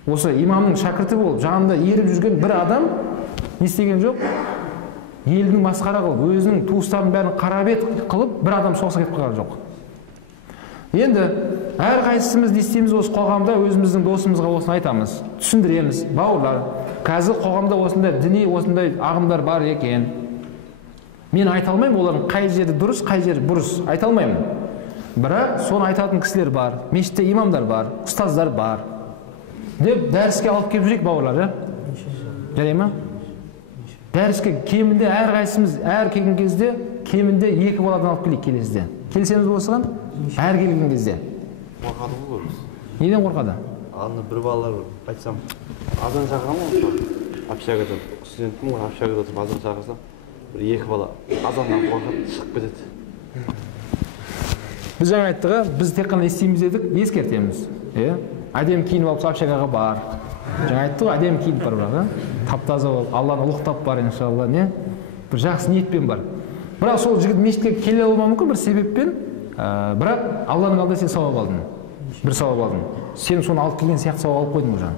Осы имамның шәкірті болып, жанында еріп жүрген бір адам не істеген жоқ? Елдің масқара қылып, өзінің туыстарын бәрін қарабет қылып, бір адам соғысқа кетіп қалған жоқ. Енді әрқайсымыз не істейміз осы қоғамда, өзіміздің досымызға осыны айтамыз, түсіндіреміз. Бауырлар, қазір қоғамда осындай діни, осындай ағымдар бар екен. Мен айта алмаймын, олардың қай жері дұрыс, қай жері бұрыс, айта алмаймын. Бірақ соны айтатын кісілер бар, мешітте имамдар бар, ұстаздар бар. Деп дәріске алып келіп жүрек, бауырлар, жарай ма? Дәріске кемінде әрқайсымыз әр келген кезде кемінде 2 баладан алып келейік келесіде. Келсеміз осыған әр келген кезде. Қорқады ғой біз. Неден қорқады? Аны бір балалар айтсам, азан шақырам ғой, общагада, студентпін ғой, общагада отырып азан шақырсам, бір 2 бала азаннан қорқады, шығып кетеді. Біз жаңа айттық, біз тек қана естиміз дедік, ескертеміз. Әдем киініп алып общагаға бар. Жаңа айттық, әдем киініп бар бірақ, тап-таза болып, Алланы ұлықтап бар, иншалла, не? Бір жақсы ниетпен бар. Бірақ сол жігіт мешітке келе алмауы мүмкін бір себеппен, бірақ Алланың алдында сен сауап алдың. Бір сауап алдың. Сен соны алып келген сияқты сауап алып қойдың уже.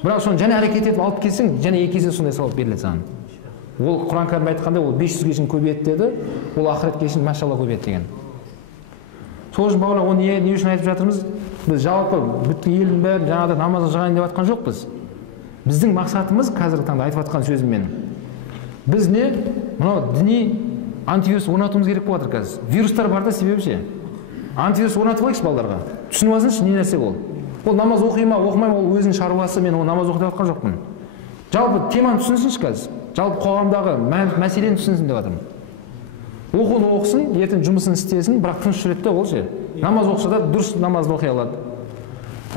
Бірақ соны және әрекет етіп алып келсең, және 2 есе сондай сауап беріледі саған. Ол Құран кәрімде айтқандай, ол 500-ге шейін көбейеді деді, ол ақыретке шейін машалла көбейеді деген. Сол үшін бауырлар, оны не үшін айтып жатырмыз? Біз жалпы бүткіл елдің бәрін жаңағыда намазға жығайын деп жатқан жоқпыз. Біздің мақсатымыз қазіргі таңда айтып жатқан сөзіммен. Біз не? Мынау діни антивирус орнатуымыз керек болып жатыр қазір. Вирустар бар да себебі ше. Антивирус орнатып алайықшы балаларға. Түсініп алсыншы не нәрсе ол. Ол намаз оқи ма, оқымай ма, ол өзінің шаруасы, мен ол намаз оқи деп жатқан жоқпын. Жалпы теманы түсінсінші қазір. Жалпы қоғамдағы мәселені түсінсін деп жатырмын. Оқуын оқысын, ертең жұмысын істесін, бірақ тыныш жүреді де ол ше. Намаз оқыса да дұрыс намазды оқи алады.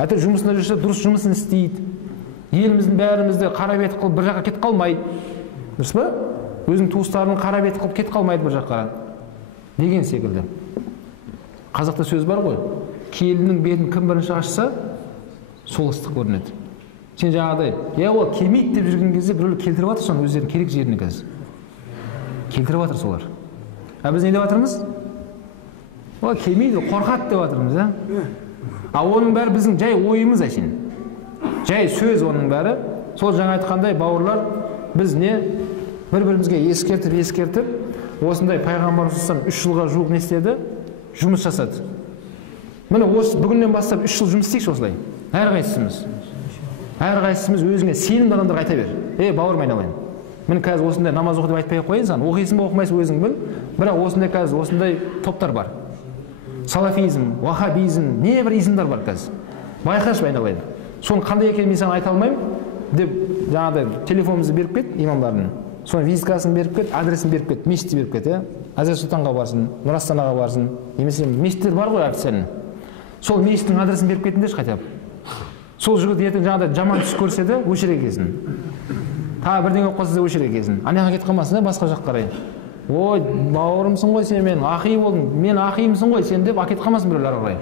Әйтеуір жұмысында жүрсе дұрыс жұмысын істейді. Еліміздің бәрімізді қара бет қылып бір жаққа кетіп қалмайды. Дұрыс па? Өзінің туыстарының қара бет қылып кетіп қалмайды бір жаққа. Деген секілді. Қазақта сөз бар ғой. Келіннің бетін кім бірінші ашса, сол ыстық көрінеді. Сен жаңағыдай, ол келмейді деп жүрген кезде біреулер келтіріп жатыр соны өздерінің керек жеріне қазір. Келтіріп жатыр солар. Біз не деп жатырмыз? Ол келмейді, қорқады деп жатырмыз, оның бәрі біздің жай ойымыз әшейін. Жай сөз оның бәрі. Сол жаңа айтқандай бауырлар, біз не? Бір-бірімізге ескертіп, осындай пайғамбарымыз 3 жылға жуық не істеді? Жұмыс жасады. Міне осы бүгіннен бастап 3 жыл жұмыс істейікші осылай. Әрқайсымыз өзіңе сенімді адамдарға айта бер. Бауырым айналайын. Мен қазір осындай намаз оқы деп айтпай ақ қояйын саған, оқисың ба оқымайсың өзің біл, бірақ осындай қазір осындай топтар бар. Салафизм, вахабизм, небір измдар бар қазір. Байқашы айналайын. Соның қандай екенін мен саған айта алмаймын деп жаңағыдай телефонымызды беріп кет имамдардың. Соның визиткасын беріп кет, адресін беріп кет, мешітті беріп кет, Әзірет Сұлтанға барсын, Нұр Астанаға барсын, немесе мешіттер бар ғой официальный. Сол мешіттің адресін беріп кетіңдерші хотя бы. Сол жігіт ертең жаңағыдай жаман түс көрсе де өшіре келсін. Тағы бірдеңе оқып қалса да өшіре келсін. Ана жаққа кетіп қалмасын, басқа жаққа қарай. Ой, бауырымсың ғой сен, мен ақи болдым, мен ақиымсың ғой сен деп әкетіп қалмасын біреулер ары қарай.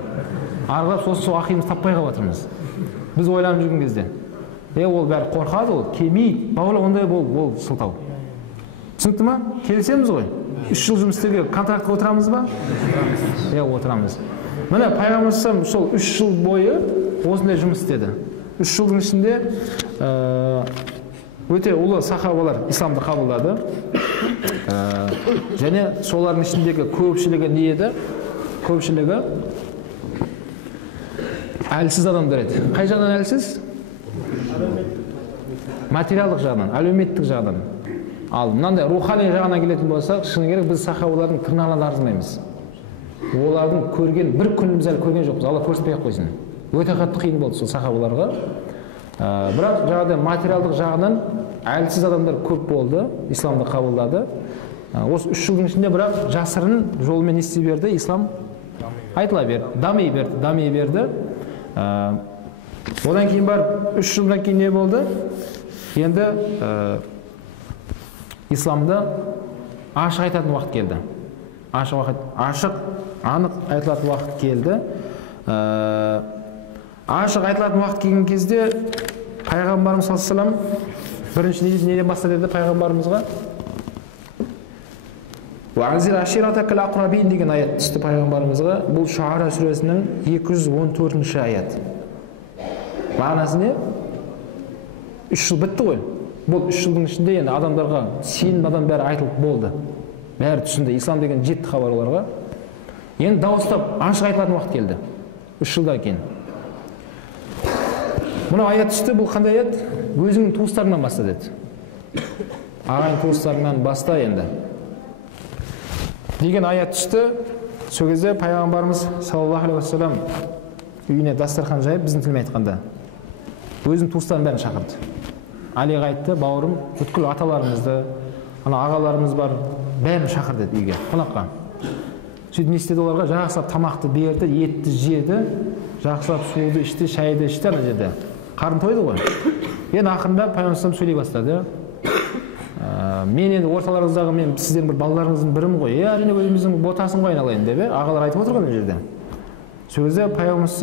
Арғылап сосын сол ақиымызды таппай қалып жатырмыз. Біз ойланып жүрген кезде. Ол бәрі қорқады, ол келмейді. Бауырлар ондай ол сылтау. Түсінікті ма? Келісеміз ғой. 3 жыл жұмыс істеуге контрактқа отырамыз ба? Отырамыз. Міне пайғамбарымыз сол 3 жыл бойы осындай жұмыс істеді. 3 жылдың ішінде өте ұлы сахабалар исламды қабылдады. Және солардың ішіндегі көпшілігі не еді? Көпшілігі әлсіз адамдар еді. Қай жағынан әлсіз? Материалдық жағынан, әлеуметтік жағынан. Ал мынандай рухани жағына келетін болсақ, шыны керек біз сахабалардың тырнағынан арзымаймыз. Олардың көрген бір күніміз әлі көрген жоқпыз. Алла көрсетпей ақ қойсын. Өте қатты қиын болды сол сахабаларға. Бірақ жаңағыдай материалдық жағынан әлсіз адамдар көп болды, исламды қабылдады. Осы 3 жылдың ішінде бірақ жасырын жолмен не істей берді, ислам айтыла берді, дами берді. Одан кейін бар 3 жылдан кейін не болды? Енді исламды ашық айтатын уақыт келді. Ашық, анық айтылатын уақыт келді. Ашық айтылатын уақыт келген кезде пайғамбарымыз саллаллаху алейхи вассалам бірінші неден бастады деді пайғамбарымызға? Уәзир аширатакал ақрабин деген аят түсті пайғамбарымызға. Бұл Шуара сүресінің 214-ші аят. Мағынасы не? 3 жыл бітті ғой. Бұл 3 жылдың ішінде енді адамдарға сенім адам бәрі айтылып болды. Бәрі түсінді. Ислам деген жетті хабар оларға. Енді дауыстап ашық айтылатын уақыт келді. 3 жылдан кейін. Мына аят түсті. Бұл қандай аят? Өзіңнің туыстарыңнан баста деді. Ағайын туыстарыңнан баста енді. Деген аят түсті. Сол кезде пайғамбарымыз саллаллаху алейхи вассалам үйіне дастархан жайып, біздің тілмен айтқанда өзінің туыстарын бәрін шақырды. Алиға айтты, бауырым, бүткіл аталарымызды, ағаларымыз бар, бәрін шақырды үйге, қонаққа. Сөйтіп не істеді оларға? Жақсылап тамақты берді, етті жеді, жақсылап суды ішті, шайды ішті ана жерде. Қарын тойды ғой. Енді ақырында пайғамбарымыз сөйлей бастады. Мен енді орталарыңыздағы мен сіздердің бір балаларыңыздың бірім ғой. Әрине өзіміздің ботасын ғой айналайын деп, ағалар айтып отырған бұл жерде. Сол кезде пайғамбарымыз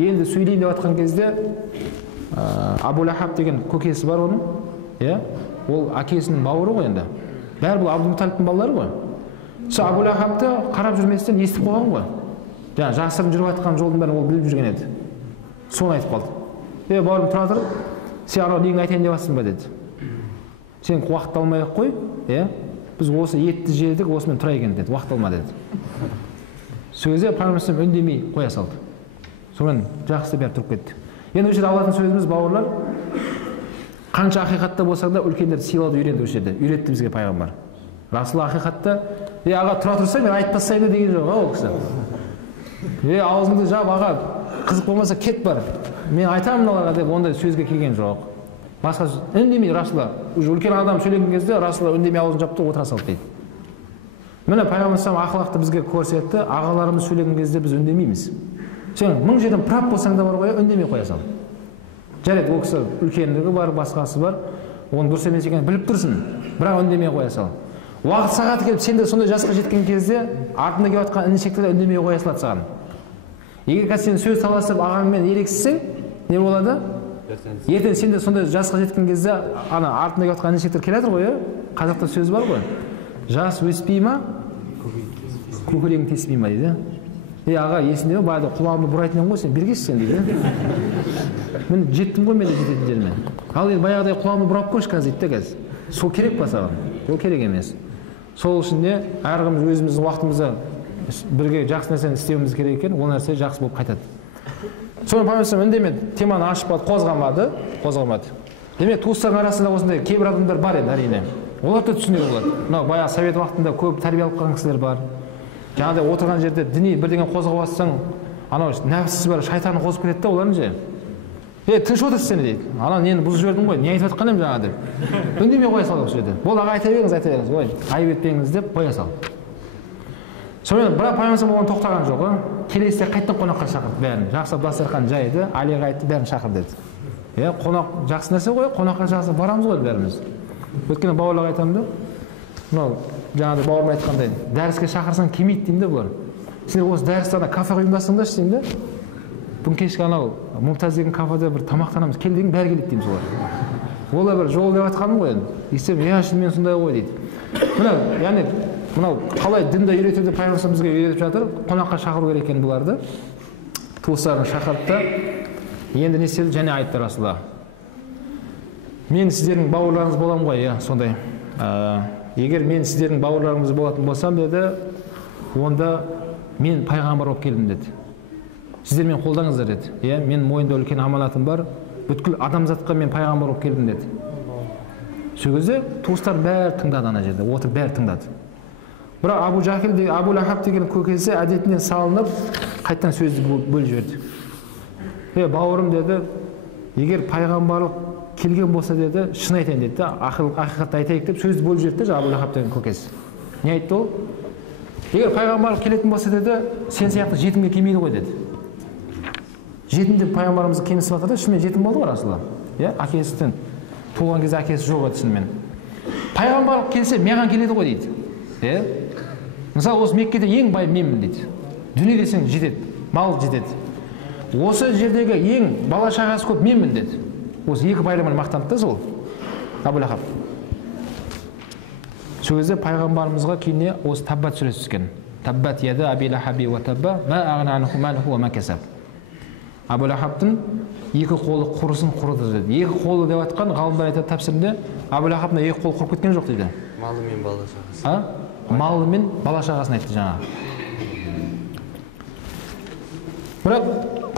енді сөйлейін деп жатқан кезде Абу Лахаб деген көкесі бар оның, ол әкесінің бауыры ғой енді. Бәрі бұл Абдул Муталибтің балалары ғой. Сол Абу Лахабты қарап жүрместен естіп қойған ғой. Жаңа жасырын жүріп жатқан жолдың бәрін ол біліп жүрген еді. Соны айтып қалды. Бауырым тұра тұр, сен анау неңді айтайын деп жатсың ба деді. Сен уақыт алмай-ақ қой, біз осы етті жедік, осымен тұра екен деді, уақыт алма деді. Сол кезде пайғамбарымыз үндемей қоя салды. Сонымен жақсы бәрі тұрып кетті. Енді осы жерде алатын сөзіміз бауырлар, қанша ақиқатта болсақ да үлкендерді сыйлауды үйренді осы жерде, үйретті бізге пайғамбар. Расул ақиқатта, аға тұра тұрса мен айтып тастаймын деген жоқ, ол кісі. Аузыңды жап, аға, қызық болмаса кет бар. Мен айтамын мыналарға деп ондай сөзге келген жоқ. Басқа үндемей Расулла, үлкен адам сөйлеген кезде Расулла үндемей аузын жапты, отыра салды дейді. Міне пайғамбарымыз ақылақты бізге көрсетті, ағаларымыз сөйлеген кезде біз үндемейміз. Сен 1000 жерден прап болсаң да бар ғой, үндемей қоя сал. Жарайды, ол кісі үлкендігі бар, басқасы бар, оны дұрыс емес екенін біліп тұрсын, бірақ үндемей қоя сал. Уақыт сағаты келіп, сен де сондай жасқа жеткен кезде артында келіп жатқан інішекті де үндемей қоя салады саған. Егер сен сөз таласып ағаңмен ерегіссең, не болады? Ертең сен де сондай жасқа жеткен кезде ана артында келіп жатқан інішектер келе жатыр ғой, қазақта сөз бар ғой. Жас өспей ма, көкірегің теспей ма дейді. Аға, есінде ме, баяғыда құлағымды бұрайтын едім ғой, сен бергесіз сен дейді. Мен жеттім ғой, мен де жететін жермен. Ал енді баяғыдай құлағымды бұрап қойшы қазір дейді қазір. Сол керек па саған? Ол керек емес. Сол үшін де әркіміміз өзіміздің уақытымызда бірге жақсы нәрсені істеуіміз керек екен, ол нәрсе жақсы болып қайтады. Соны пайғамбарымыз үндемеді, теманы ашып қозғамады. Демек туыстардың арасында осындай кейбір адамдар бар енді әрине. Олар да түсінуге болады. Мынау баяғы совет уақытында көп тәрбие алып қалған кісілер бар. Жаңағыдай отырған жерде діни бірдеңе қозғап жатсаң, анау нәпсісі бар шайтаны қозып кетеді да, олардың же. Тыныш отырсыз сен дейді. Ана нені бұзып жібердің ғой, не айтып жатқан едім жаңа деп. Үндемей қоя сал осы жерде. Болды, аға айта беріңіз, ой, айып етпеңіз деп қоя сал. Сонымен бірақ пайғамбар оған тоқтаған жоқ. Келесіде қайттан қонаққа шақырды бәрін. Жақсылап дастархан жайды, Алиға айтты, бәрін шақыр деді. Қонақ жақсы нәрсе ғой, қонаққа жақсы барамыз ғой бәріміз. Өйткені бауырларға айтамын да, мынау жаңағыдай бауырым айтқандай, дәріске шақырсаң келмейді деймін де бұлар. Сендер осы дәрісті ана кафеге ұйымдастырыңдаршы деймін да. Бүгін кешкі анау Мұмтаз деген кафеде бір тамақтанамыз, кел деген бәрі келеді дейміз олар. Олар бір жол деп жатқаным ғой енді. Естіп, шынымен сондай ғой дейді. Яғни мынау қалай дінді үйретуді пайғамбар бізге үйретіп жатыр, қонаққа шақыру керек екен бұларды. Туыстарын шақырды да, енді не істеді, және айтты Расулалла. Мен сіздердің бауырларыңыз боламын ғой, сондай. Егер мен сіздердің бауырларыңыз болатын болсам деді, онда мен пайғамбар болып келдім деді. Сіздер мен қолдаңыздар деді. Мен мойында үлкен аманатым бар, бүткіл адамзатқа мен пайғамбар болып келдім деді. Сол кезде туыстар бәрі тыңдады ана жерде, отырып бәрі тыңдады. Бірақ Абу Жахил, Абу Лахаб деген көкесі әдетінен салынып, қайттан сөзді бөліп жіберді. Бауырым деді, егер пайғамбарлық келген болса деді, шын айтайын деді, ақиқатты айтайық деп сөзді бөліп жіберді Абу Лахаб деген көкесі. Не айтты ол? Егер пайғамбарлық келетін болса деді, сен сияқты жетімге келмейді ғой деді. Жетім деп пайғамбарымызды кемсітіп жатыр да, шынымен жетім болды ғой Расулалла. Әкесіден туған кезде әкесі жоқ еді шынымен. Пайғамбарлық келсе, маған келеді ғой дейді. Мысалы, осы Меккеде ең бай менмін дейді. Дүние десең жетеді, мал жетеді. Осы жердегі ең бала шағасы көп менмін деді. Осы екі байламын мақтанды да сол Абу Лахаб. Сол кезде пайғамбарымызға кейіне осы Таббат сүресі түскен. Таббат яда Аби Лахаби ва табба ма агна анху малуху ва ма касаб. Абу Лахабтың екі қолы құрысын құрыды деді. Екі қолы деп атқан ғалымдар айтады тәпсірінде, Абу Лахабтың екі қолы құрып кеткен жоқ дейді. Малы мен бала шағасы. Малы мен бала шағасын айтты жаңа. Бірақ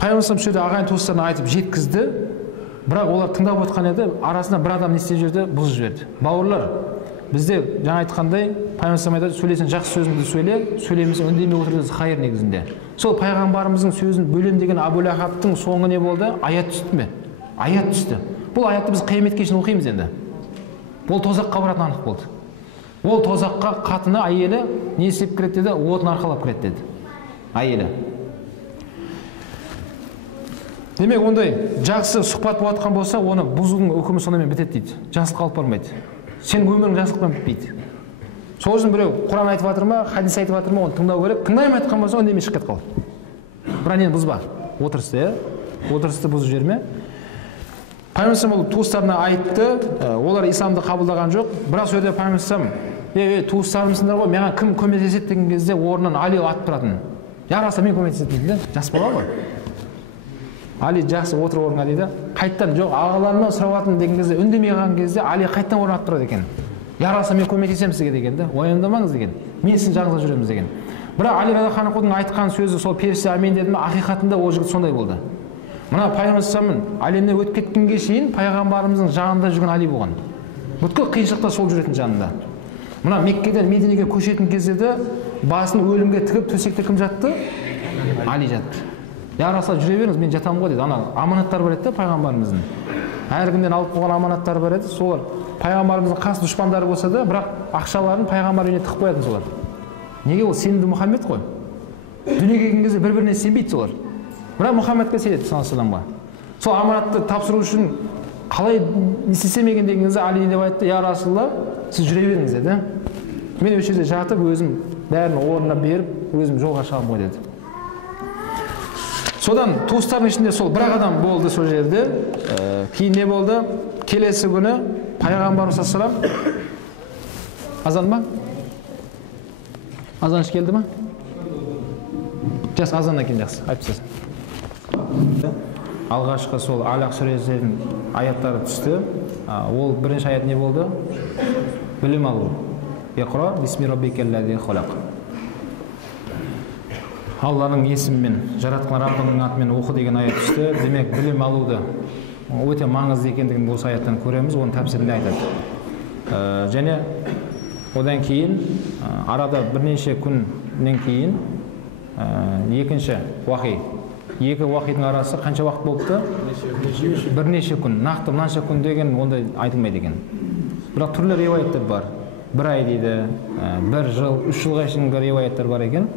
пайғамбар сол жерде ағайын туыстарына айтып жеткізді. Бірақ олар тыңдап отқан еді, арасында бір адам не істеп жүрді, бұзып жіберді. Бауырлар, бізде жаңа айтқандай, пайғамбар айтады, сөйлесең жақсы сөзіңді сөйле, сөйлемесең үндемей отыру хайыр негізінде. Сол пайғамбарымыздың сөзін бөлем деген Абу Лахабтың соңы не болды? Аят түсті ме? Аят түсті. Бұл аятты біз қияметке шейін оқимыз енді. Ол тозаққа баратын анық болды. Ол тозаққа қатыны, әйелі не істеп кіреді деді, отын арқалап кіреді деді. Әйелі. Демек, ондай жақсы сұхбат болатқан болса, оны бұзудың үкімі сонымен бітеді дейді. Жақсылық қалып бармайды. Сен өмірің жақсылықпен бітпейді. Сол үшін біреу Құран айтып жатыр ма, хадис айтып жатыр ма, оны тыңдау керек. Тыңдаймын айтқан болса, үндемей шығып кетіп қал. Бірақ нені бұзба. Отырысты, отырысты бұзып жіберме. Пайғамбар ол туыстарына айтты, олар исламды қабылдаған жоқ. Бірақ сол жерде пайғамбар туыстарымсыңдар ғой, маған кім көмектеседі деген кезде орнынан Али атып тұратын. Жараса мен көмектеседі дейді, жас бала ғой. Али жақсы отыр орнына дейді. Қайттан жоқ, ағаларымнан сұрап деген кезде үндемей қалған кезде Али қайттан орнына атып тұрады екен. Яраса мен көмектесемін сізге деген де, уайымдамаңыз деген. Мен сіздің жағыңызда жүреміз деген. Бірақ Али радиаллаху айтқан сөзі сол періште әмин деді ме, ақиқатында ол жігіт сондай болды. Мына пайғамбарымыз әлемнен өтіп кеткенге шейін пайғамбарымыздың жанында жүрген Али болған. Бүткіл қиыншылықта сол жүретін жанында. Мына Меккеден Мединеге көшетін кезде де басын өлімге тігіп төсекте кім жатты? Али жатты. Я Расулалла жүре беріңіз, мен жатамын ғой деді. Ана аманаттар бар еді пайғамбарымыздың. Әркімден алып қойған аманаттар бар еді. Солар пайғамбарымыздың қас дұшпандары болса да, бірақ ақшаларын пайғамбар үйіне тығып қоятын солар. Неге ол сенімді Мұхаммед қой? Дүниеге келген кезде бір-біріне сенбейді солар. Бірақ Мұхаммедке сенеді саллаллаху алейхи вассаламға. Сол аманатты тапсыру үшін қалай не істесем екен деген кезде Али деп айтты, я Расулалла, сіз жүре беріңіз деді. Мен осы жерде жатып өзім бәрін орнына беріп, өзім жолға шығамын ғой деді. Содан туыстардың ішінде сол бір адам болды сол жерде. Кейін не болды? Келесі күні пайғамбарымыз саллаллаху алейхи вассалам азан ба? Азан келді ма? Жақсы, азаннан кейін жақсы, айтыпсыз. Алғашқы сол Алақ сүресінің аяттары түсті. Ол бірінші аят не болды? Білім алу. Иқра бисми раббикаллази халақ. Алланың есімімен, жаратқан Раббыңның атымен оқы деген аят түсті. Демек, білім алуды өте маңызды екендігін осы аяттан көреміз, оның тәпсірінде айтады. Және одан кейін арада бірнеше күннен кейін екінші уақи. Екі уақидың арасы қанша уақыт болыпты? Бірнеше күн. Нақты мынанша күн деген ондай айтылмайды екен. Бірақ түрлі риуаяттар бар. Бір ай дейді, бір жыл, 3 жылға шейінгі риуаяттар бар екен.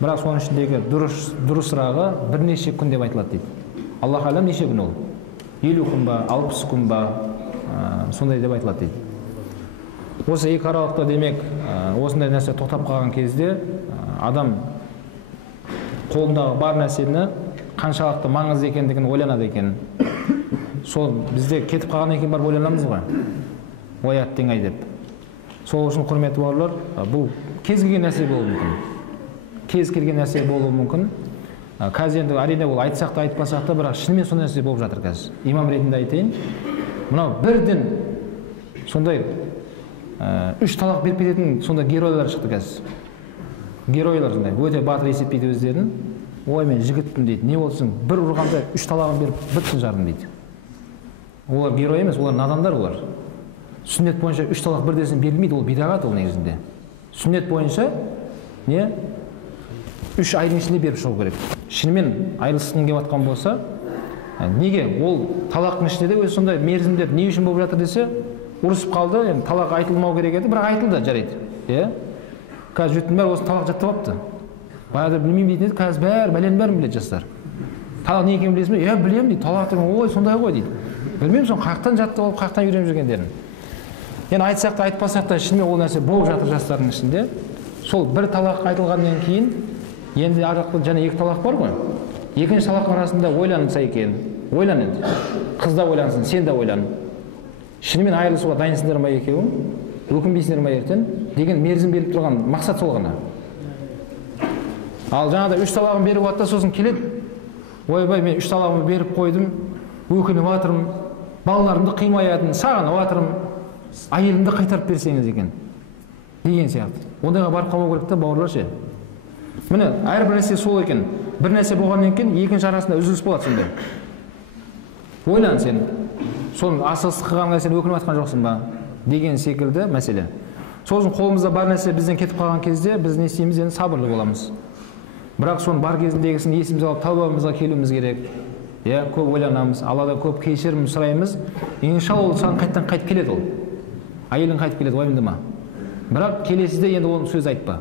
Бірақ соның ішіндегі дұрысырағы бірнеше күн деп айтылады дейді. Аллах алам неше күн ол? 50 күн ба, 60 күн ба, сондай деп айтылады дейді. Осы екі аралықта демек, осындай нәрсе тоқтап қалған кезде адам қолындағы бар нәрсені қаншалықты маңызды екендігін ойланады екен. Сол бізде кетіп қалған екен бар ойланамыз ғой. Оят теңай деп. Сол үшін құрметті бауырлар, бұл кез келген нәрсе болуы мүмкін. Кез келген нәрсе болуы мүмкін. Қазір енді әрине ол айтсақ та айтпасақ та, бірақ шынымен сондай нәрсе болып жатыр қазір. Имам ретінде айтайын. Мынау бірден сондай 3 талақ беріп кететін сондай геройлар шықты қазір. Геройлар сондай өте батыр есептейді өздерін. Ой, мен жігітпін дейді. Не болсын, бір ұрғанда 3 талағын беріп бітсін жарым дейді. Олар герой емес, олар надандар олар. Сүннет бойынша 3 талақ бірдесін берілмейді, ол бидағат ол негізінде. Сүннет бойынша не? 3 айдың ішінде беріп шығу керек. Шынымен айырылысқың келіп жатқан болса, неге ол талақтың ішінде де өзі сондай мерзімдер не үшін болып жатыр десе, ұрысып қалды, енді талақ айтылмау керек еді, бірақ айтылды, жарайды. Қазір жұрттың бәрі осы талақ жаттап алыпты. Баяғыда білмеймін дейтін еді, қазір бәленің бәрін біледі жастар. Талақ не екенін білесің бе? Білемін дейді. Талақ деген ой сондай ғой дейді. Білмеймін соны қаяқтан жаттап алып, қаяқтан үйреніп жүргендерін. Енді айтсақ та айтпасақ та шынымен ол нәрсе болып жатыр жастардың ішінде. Сол бір талақ айтылғаннан кейін енді ар жақта және 2 талақ бар ғой. Екінші талақтың арасында ойланса екен. Ойлан енді. Қыз да ойлансын, сен де ойлан. Шынымен айырылысуға дайынсыңдар ма екеуің? Өкінбейсіңдер ма ертең? Деген мерзім беріп тұрған мақсат сол ғана. Ал жаңағыда 3 талағын беріп жатса сосын келеді. Ойбай, мен 3 талағымды беріп қойдым, өкініп жатырмын, балаларымды қимай жатырмын, сағынып жатырмын, әйелімді қайтарып берсеңіз екен. Деген сияқты. Ондайға барып қалмау керек та, бауырлар ше. Міне, әрбір нәрсе сол екен. Бір нәрсе болғаннан кейін екінші арасында үзіліс болады сонда. Ойлан сен. Соның асығыстық қылғанға сен өкініп жатқан жоқсың ба? Деген секілді мәселе. Сол үшін қолымызда бар нәрсе бізден кетіп қалған кезде біз не істейміз, енді сабырлы боламыз. Бірақ соның бар кезіндегісін есімізге алып тәубамызға келуіміз керек. Көп ойланамыз, Алладан көп кешірім сұраймыз. Иншалла ол саған қайттан қайтып келеді ол. Әйелің қайтып келеді, уайымдама. Бірақ келесіде енді оның сөз айтпа.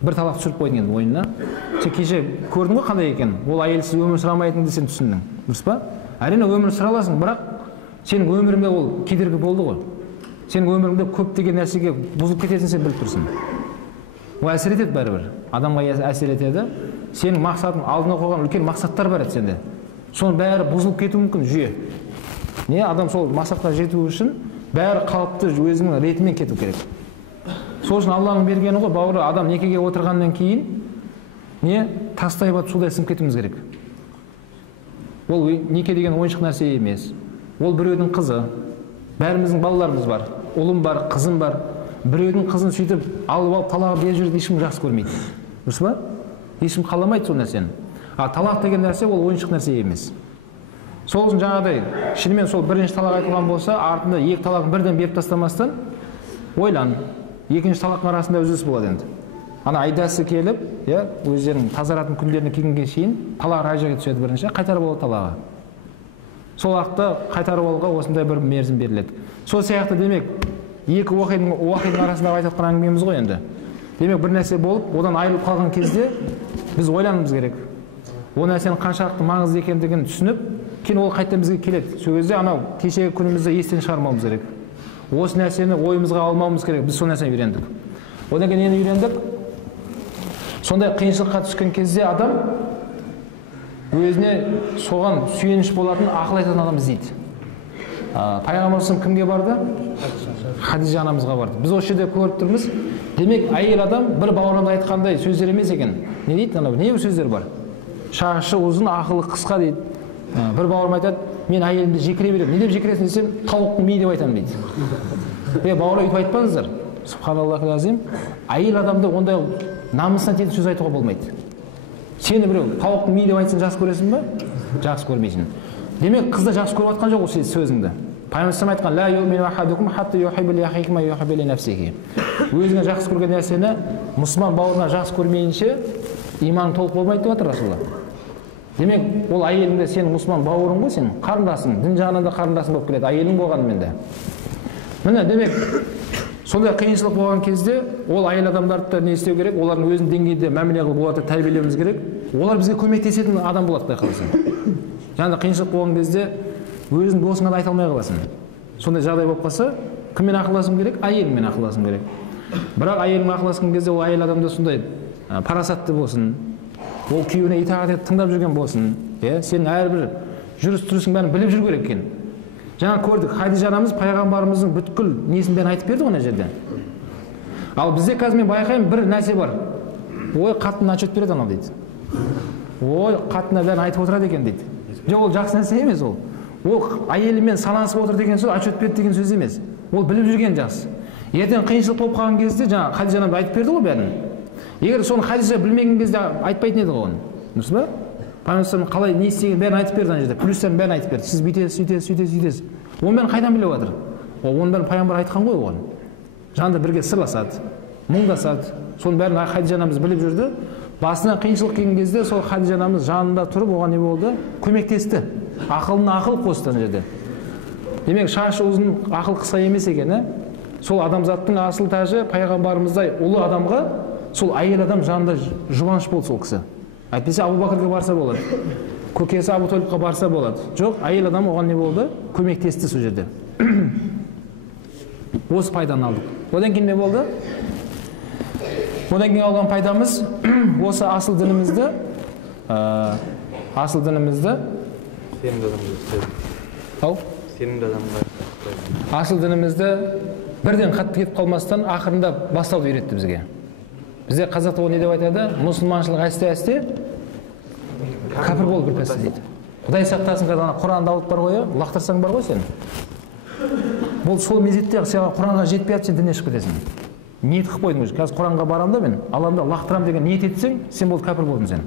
Бір талақ түсіріп қойдың енді ойынына. Сен кеше көрдің ғой қандай екен? Ол әйелсіз өмір сүрамайтыныңды сен түсіндің. Дұрыс па? Әрине өмір сүре аласың, бірақ сенің өміріңде ол кедергі болды ғой. Сенің өміріңде көптеген нәрсеге бұзылып кететінін сен біліп тұрсың. Ол әсер етеді бәрібір. Адамға әсер етеді. Сенің мақсатың алдына қойған үлкен мақсаттар бар еді сенде. Соның бәрі бұзылып кетуі мүмкін жүйе. Не адам сол мақсатқа жету үшін бәрі қалыпты өзінің ретімен кету керек. Сол үшін Алланың бергені ғой, бауыры, адам некеге отырғаннан кейін не тастай батып судай сынып кетуіміз керек. Ол неке деген ойыншық нәрсе емес. Ол біреудің қызы. Бәріміздің балаларымыз бар. Ұлым бар, қызым бар. Біреудің қызын сөйтіп алып талағы беріп жүреді, ешкім жақсы көрмейді. Дұрыс па? Ешкім қаламайды сол нәрсені. А талақ деген нәрсе ол ойыншық нәрсе емес. Сол үшін жаңағыдай, шынымен сол бірінші талақ айтылған болса, артында 2 талағын бірден беріп тастамастан ойлан. Екінші талақтың арасында үзіліс болады енді. Ана айдасы келіп, өздерінің тазаратын күндеріне келгенге шейін талағы қай жерге түседі бірінші, қайтарып алады талағы. Сол уақытта қайтарып алуға осындай бір мерзім беріледі. Сол сияқты демек, 2 уақидың арасында айтып жатқан әңгімеміз ғой енді. Демек бір нәрсе болып, одан айырылып қалған кезде біз ойлануымыз керек. Ол нәрсенің қаншалықты маңызды екендігін түсініп, кейін ол қайтадан бізге келеді. Сол кезде анау кешегі күнімізді естен шығармауымыз керек. Осы нәрсені ойымызға алмауымыз керек. Біз сол нәрсені үйрендік. Одан кейін нені үйрендік? Сондай қиыншылыққа түскен кезде адам өзіне соған сүйеніш болатын ақыл айтатын адам іздейді. Пайғамбарымыз кімге барды? Хадижа анамызға барды. Біз осы жерде көріп тұрмыз. Демек, әйел адам бір бауырында айтқандай сөздер емес екен. Не дейді? Не бір сөздер бар? Шашы ұзын, ақылы қысқа дейді. Бір бауырым айтады, мен әйелімді жекіре беремін. Не деп жекіресің десем, тауықтың миы деп айтамын дейді. Бауырлар өйтіп айтпаңыздар. Субханаллахи азим. Әйел адамды ондай намысына тиетін сөз айтуға болмайды. Сені біреу тауықтың миы деп айтсаң жақсы көресің бе? Жақсы көрмейсің. Демек қызды жақсы көріп жатқан жоқ осы сөзіңді. Пайғамбар айтқан ла юмину ахадукум хатта юхиббу ли ахихи ма юхиббу ли нафсихи. Өзіңе жақсы көрген нәрсені мұсылман бауырына жақсы көрмейінше иманың толық болмайды деп жатыр Расулалла. Демек ол әйеліңде сенің мұсылман бауырың ғой, сен қарындасың, дін жағынан да қарындасың болып келеді, әйелің болғанымен де. Міне демек сондай қиыншылық болған кезде ол әйел адамдарды не істеу керек? Олардың өзінің деңгейінде мәміле қылып оларды тәрбиелеуіміз керек. Олар бізге көмектесетін адам болады, құдай қаласа. Жаңағыдай қиыншылық болған кезде өзің досыңа да айта алмай қаласың. Сондай жағдай болып қалса, кіммен ақылдасым керек? Әйеліңмен ақылдасым керек. Бірақ әйеліңмен ақылдасқан кезде ол әйел адамда сондай парасатты болсын, ол күйеуіне итағат етіп тыңдап жүрген болсын, сенің әрбір жүріс-тұрысың бәрін біліп жүру керек екен. Жаңа көрдік, Хадижа анамыз пайғамбарымыздың бүткіл несін бәрін айтып берді ғой ана жерде. Ал бізде қазір мен байқаймын бір нәрсе бар. Ой, қатынына отчет береді анау дейді. Ой, қатынына бәрін айтып отырады екен дейді. Жоқ, ол жақсы нәрсе емес ол. Ол әйелімен санасып отыр деген сөз, отчет берді деген сөз емес. Ол біліп жүрген жақсы. Ертең қиыншылық болып қалған кезде жаңа Хадижа анам айтып берді ғой бәрін. Егер соны Хадижа білмеген кезде айтпайтын еді ғой оны. Дұрыс па? Пайғамбар қалай не істегенін бәрін айтып берді ана жерде. Плюстарын бәрін айтып берді. Сіз бүйтесіз, сөйтесіз, сөйтесіз, сөйтесіз. Оның бәрін қайдан біліп жатыр? Оның бәрін пайғамбар айтқан ғой оған. Жанында бірге сырласады, мұңдасады. Соның бәрін Хадижа анамыз біліп жүрді. Басынан қиыншылық келген кезде сол Хадижа анамыз жанында тұрып оған не болды? Көмектесті. Ақылына ақыл қосты ана жерде. Демек шашы ұзын, ақыл қысқа емес екен, сол адамзаттың асыл тәжі пайғамбарымыздай ұлы адамға сол әйел адам жанында жұбаныш болды сол кісі. Әйтпесе Абу Бәкірге барса болады, көкесі Абу Талибқа барса болады. Жоқ, әйел адам оған не болды? Көмектесті сол жерде. Осы пайданы алдық. Одан кейін не болды? Одан кейін алған пайдамыз осы асыл дінімізді асыл дінімізді бірден қатты кетіп қалмастан ақырында бастауды үйретті бізге. Бізде қазақта не деп айтады? Мұсылманшылық әсте-әсте кәпір болып кірпесті дейді. Құдай сақтасын, Құранды алып бар ғой, лақтырсаң бар ғой сен. Бұл сол мезетте сен Құранға жетпей жатып, сен діннен шығып кетесің. Ниет қылып қойдың өзі. Қазір Құранға барамын да мен, аламын да лақтырам деген ниет етсең, сен болды кәпір болдың сен.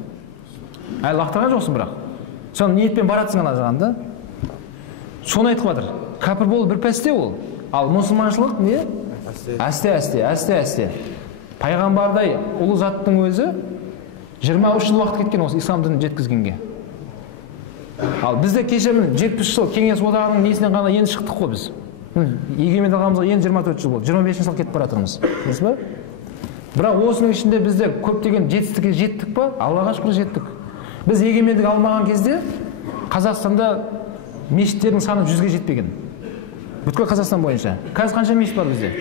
Әлі лақтырған жоқсың бірақ. Соны ниетпен баратсың ана жағында. Соны айтып жатыр. Кәпір болып бір пәсте ол. Ал мұсылманшылық не? Әсте-әсте. Пайғамбардай ұлы заттың өзі 23 жыл уақыт кеткен осы ислам дінін жеткізгенге. Ал бізде кеше 70 жыл кеңес одағының несінен ғана енді шықтық қой біз. Егеменді алғанымызға енді 24 жыл болды. 25 жыл кетіп бара жатырмыз. Дұрыс па? Бірақ осының ішінде бізде көптеген жетістікке жеттік па? Аллаға шүкір жеттік. Біз егемендік алмаған кезде Қазақстанда мешіттердің саны 100-ге жетпеген. Бүткіл Қазақстан бойынша. Қазір қанша мешіт бар бізде?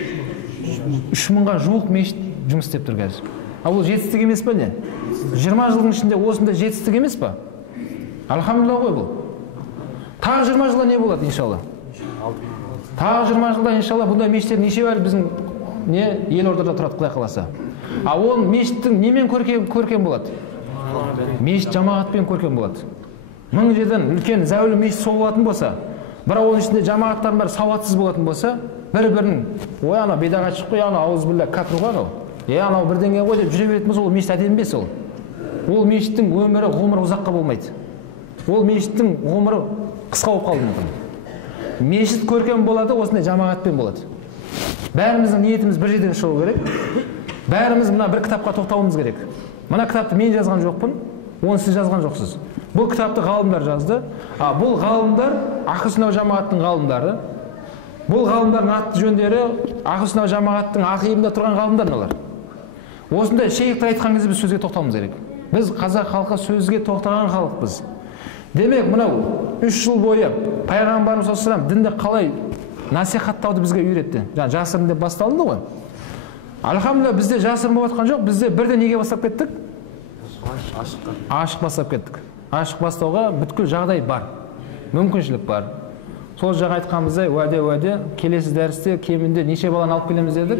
3000-ға жуық мешіт жұмыс істеп тұр қазір. Ал бұл жетістік емес пе не? 20 жылдың ішінде осындай жетістік емес пе? Алхамдулилла ғой бұл. Тағы 20 жылда не болады иншалла? Тағы 20 жылда иншалла бұндай мешіттер неше бәрі біздің елордада тұрады құдай қаласа. А ол мешіттің немен көркем болады? Мешіт жамағатпен көркем болады. 1000 жерден үлкен зәулім мешіт сол болатын болса, бірақ оның ішінде жамағаттардың бәрі сауатсыз болатын болса, бір-бірін, ой анау бедағат шық қой, анау ауызбилля кәпір ғой анау. Анау бірдеңе ғой деп жүре беретін болса, ол мешіт әдемі емес ол. Ол мешіттің ғұмыры ұзаққа болмайды. Ол мешіттің ғұмыры қысқа болып қалуы мүмкін. Мешіт көркем болады, осындай жамағатпен болады. Бәріміздің ниетіміз бір жерден шығу керек. Бәріміз мына бір кітапқа тоқтауымыз керек. Мына кітапты мен жазған жоқпын, оны сіз жазған жоқсыз. Бұл кітапты ғалымдар жазды. Бұл ғалымдар Ахлы-Сүнна жамағаттың ғалымдары. Бұл ғалымдардың аты жөндері Ахлы-Сүнна жамағаттың ақиымында тұрған ғалымдар мыналар. Осындай шейхтер айтқан кезде біз сөзге тоқтауымыз керек. Біз қазақ халқы сөзге тоқтаған халықпыз. Демек, мынау 3 жыл бойы пайғамбарымыз саллаллаху алейхи вассалам дінді қалай насихаттауды бізге үйретті. Жасырын деп басталды ғой. Алхамдулилла, бізде жасырын болып жатқан жоқ. Бізде бірден неге бастап кеттік? Ашық бастап кеттік. Ашық бастауға бүткіл жағдай бар. Мүмкіншілік бар. Сол жаңа айтқанымыздай уәде келесі дәрісте кемінде неше баланы алып келеміз дедік?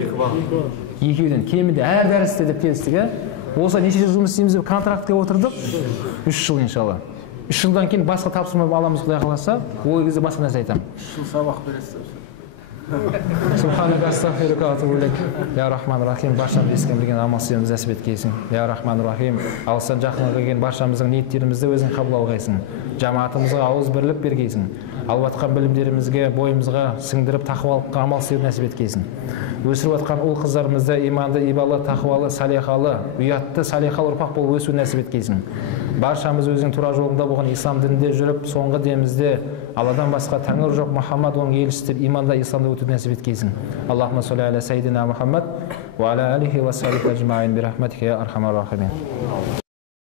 2-ден. Кемінде әр дәрісте деп келістік, Осы неше жыл жұмыс істейміз деп контрактке отырдық? 3 жыл иншалла. 3 жылдан кейін басқа тапсырма аламыз құдай қаласа, ол кезде басқа нәрсе айтамын. 3 жыл сабақ бересіз. Subhanaka astagfiruka ва атубу илейк. Я Рахман Рахим, баршамыз ескен білген амал істеуімізді нәсіп еткейсің. Я Рахман Рахим, алыстан жақынға келген баршамыздың ниеттерімізді өзің қабыл алғайсың. Жамаатымызға ауыз бірлік бергейсің. Алып жатқан білімдерімізге, бойымызға сіңдіріп тақуалыққа амал істеуді нәсіп еткейсің. Өсіріп жатқан ұл қыздарымызды иманды, ибалы, тақуалы, салиқалы, ұятты, салиқалы ұрпақ болып өсуді нәсіп еткейсің. Баршамыз өзің тура жолында болған ислам дінінде жүріп, соңғы демізде Алладан басқа тәңір жоқ Мұхаммад оның елшісі деп иманда исламда өтуді нәсіп еткейсің. Аллахумма салли аля сайидина Мұхаммад ва аля алихи ва сахбихи ажмаин би рахматика я архамар рахимин.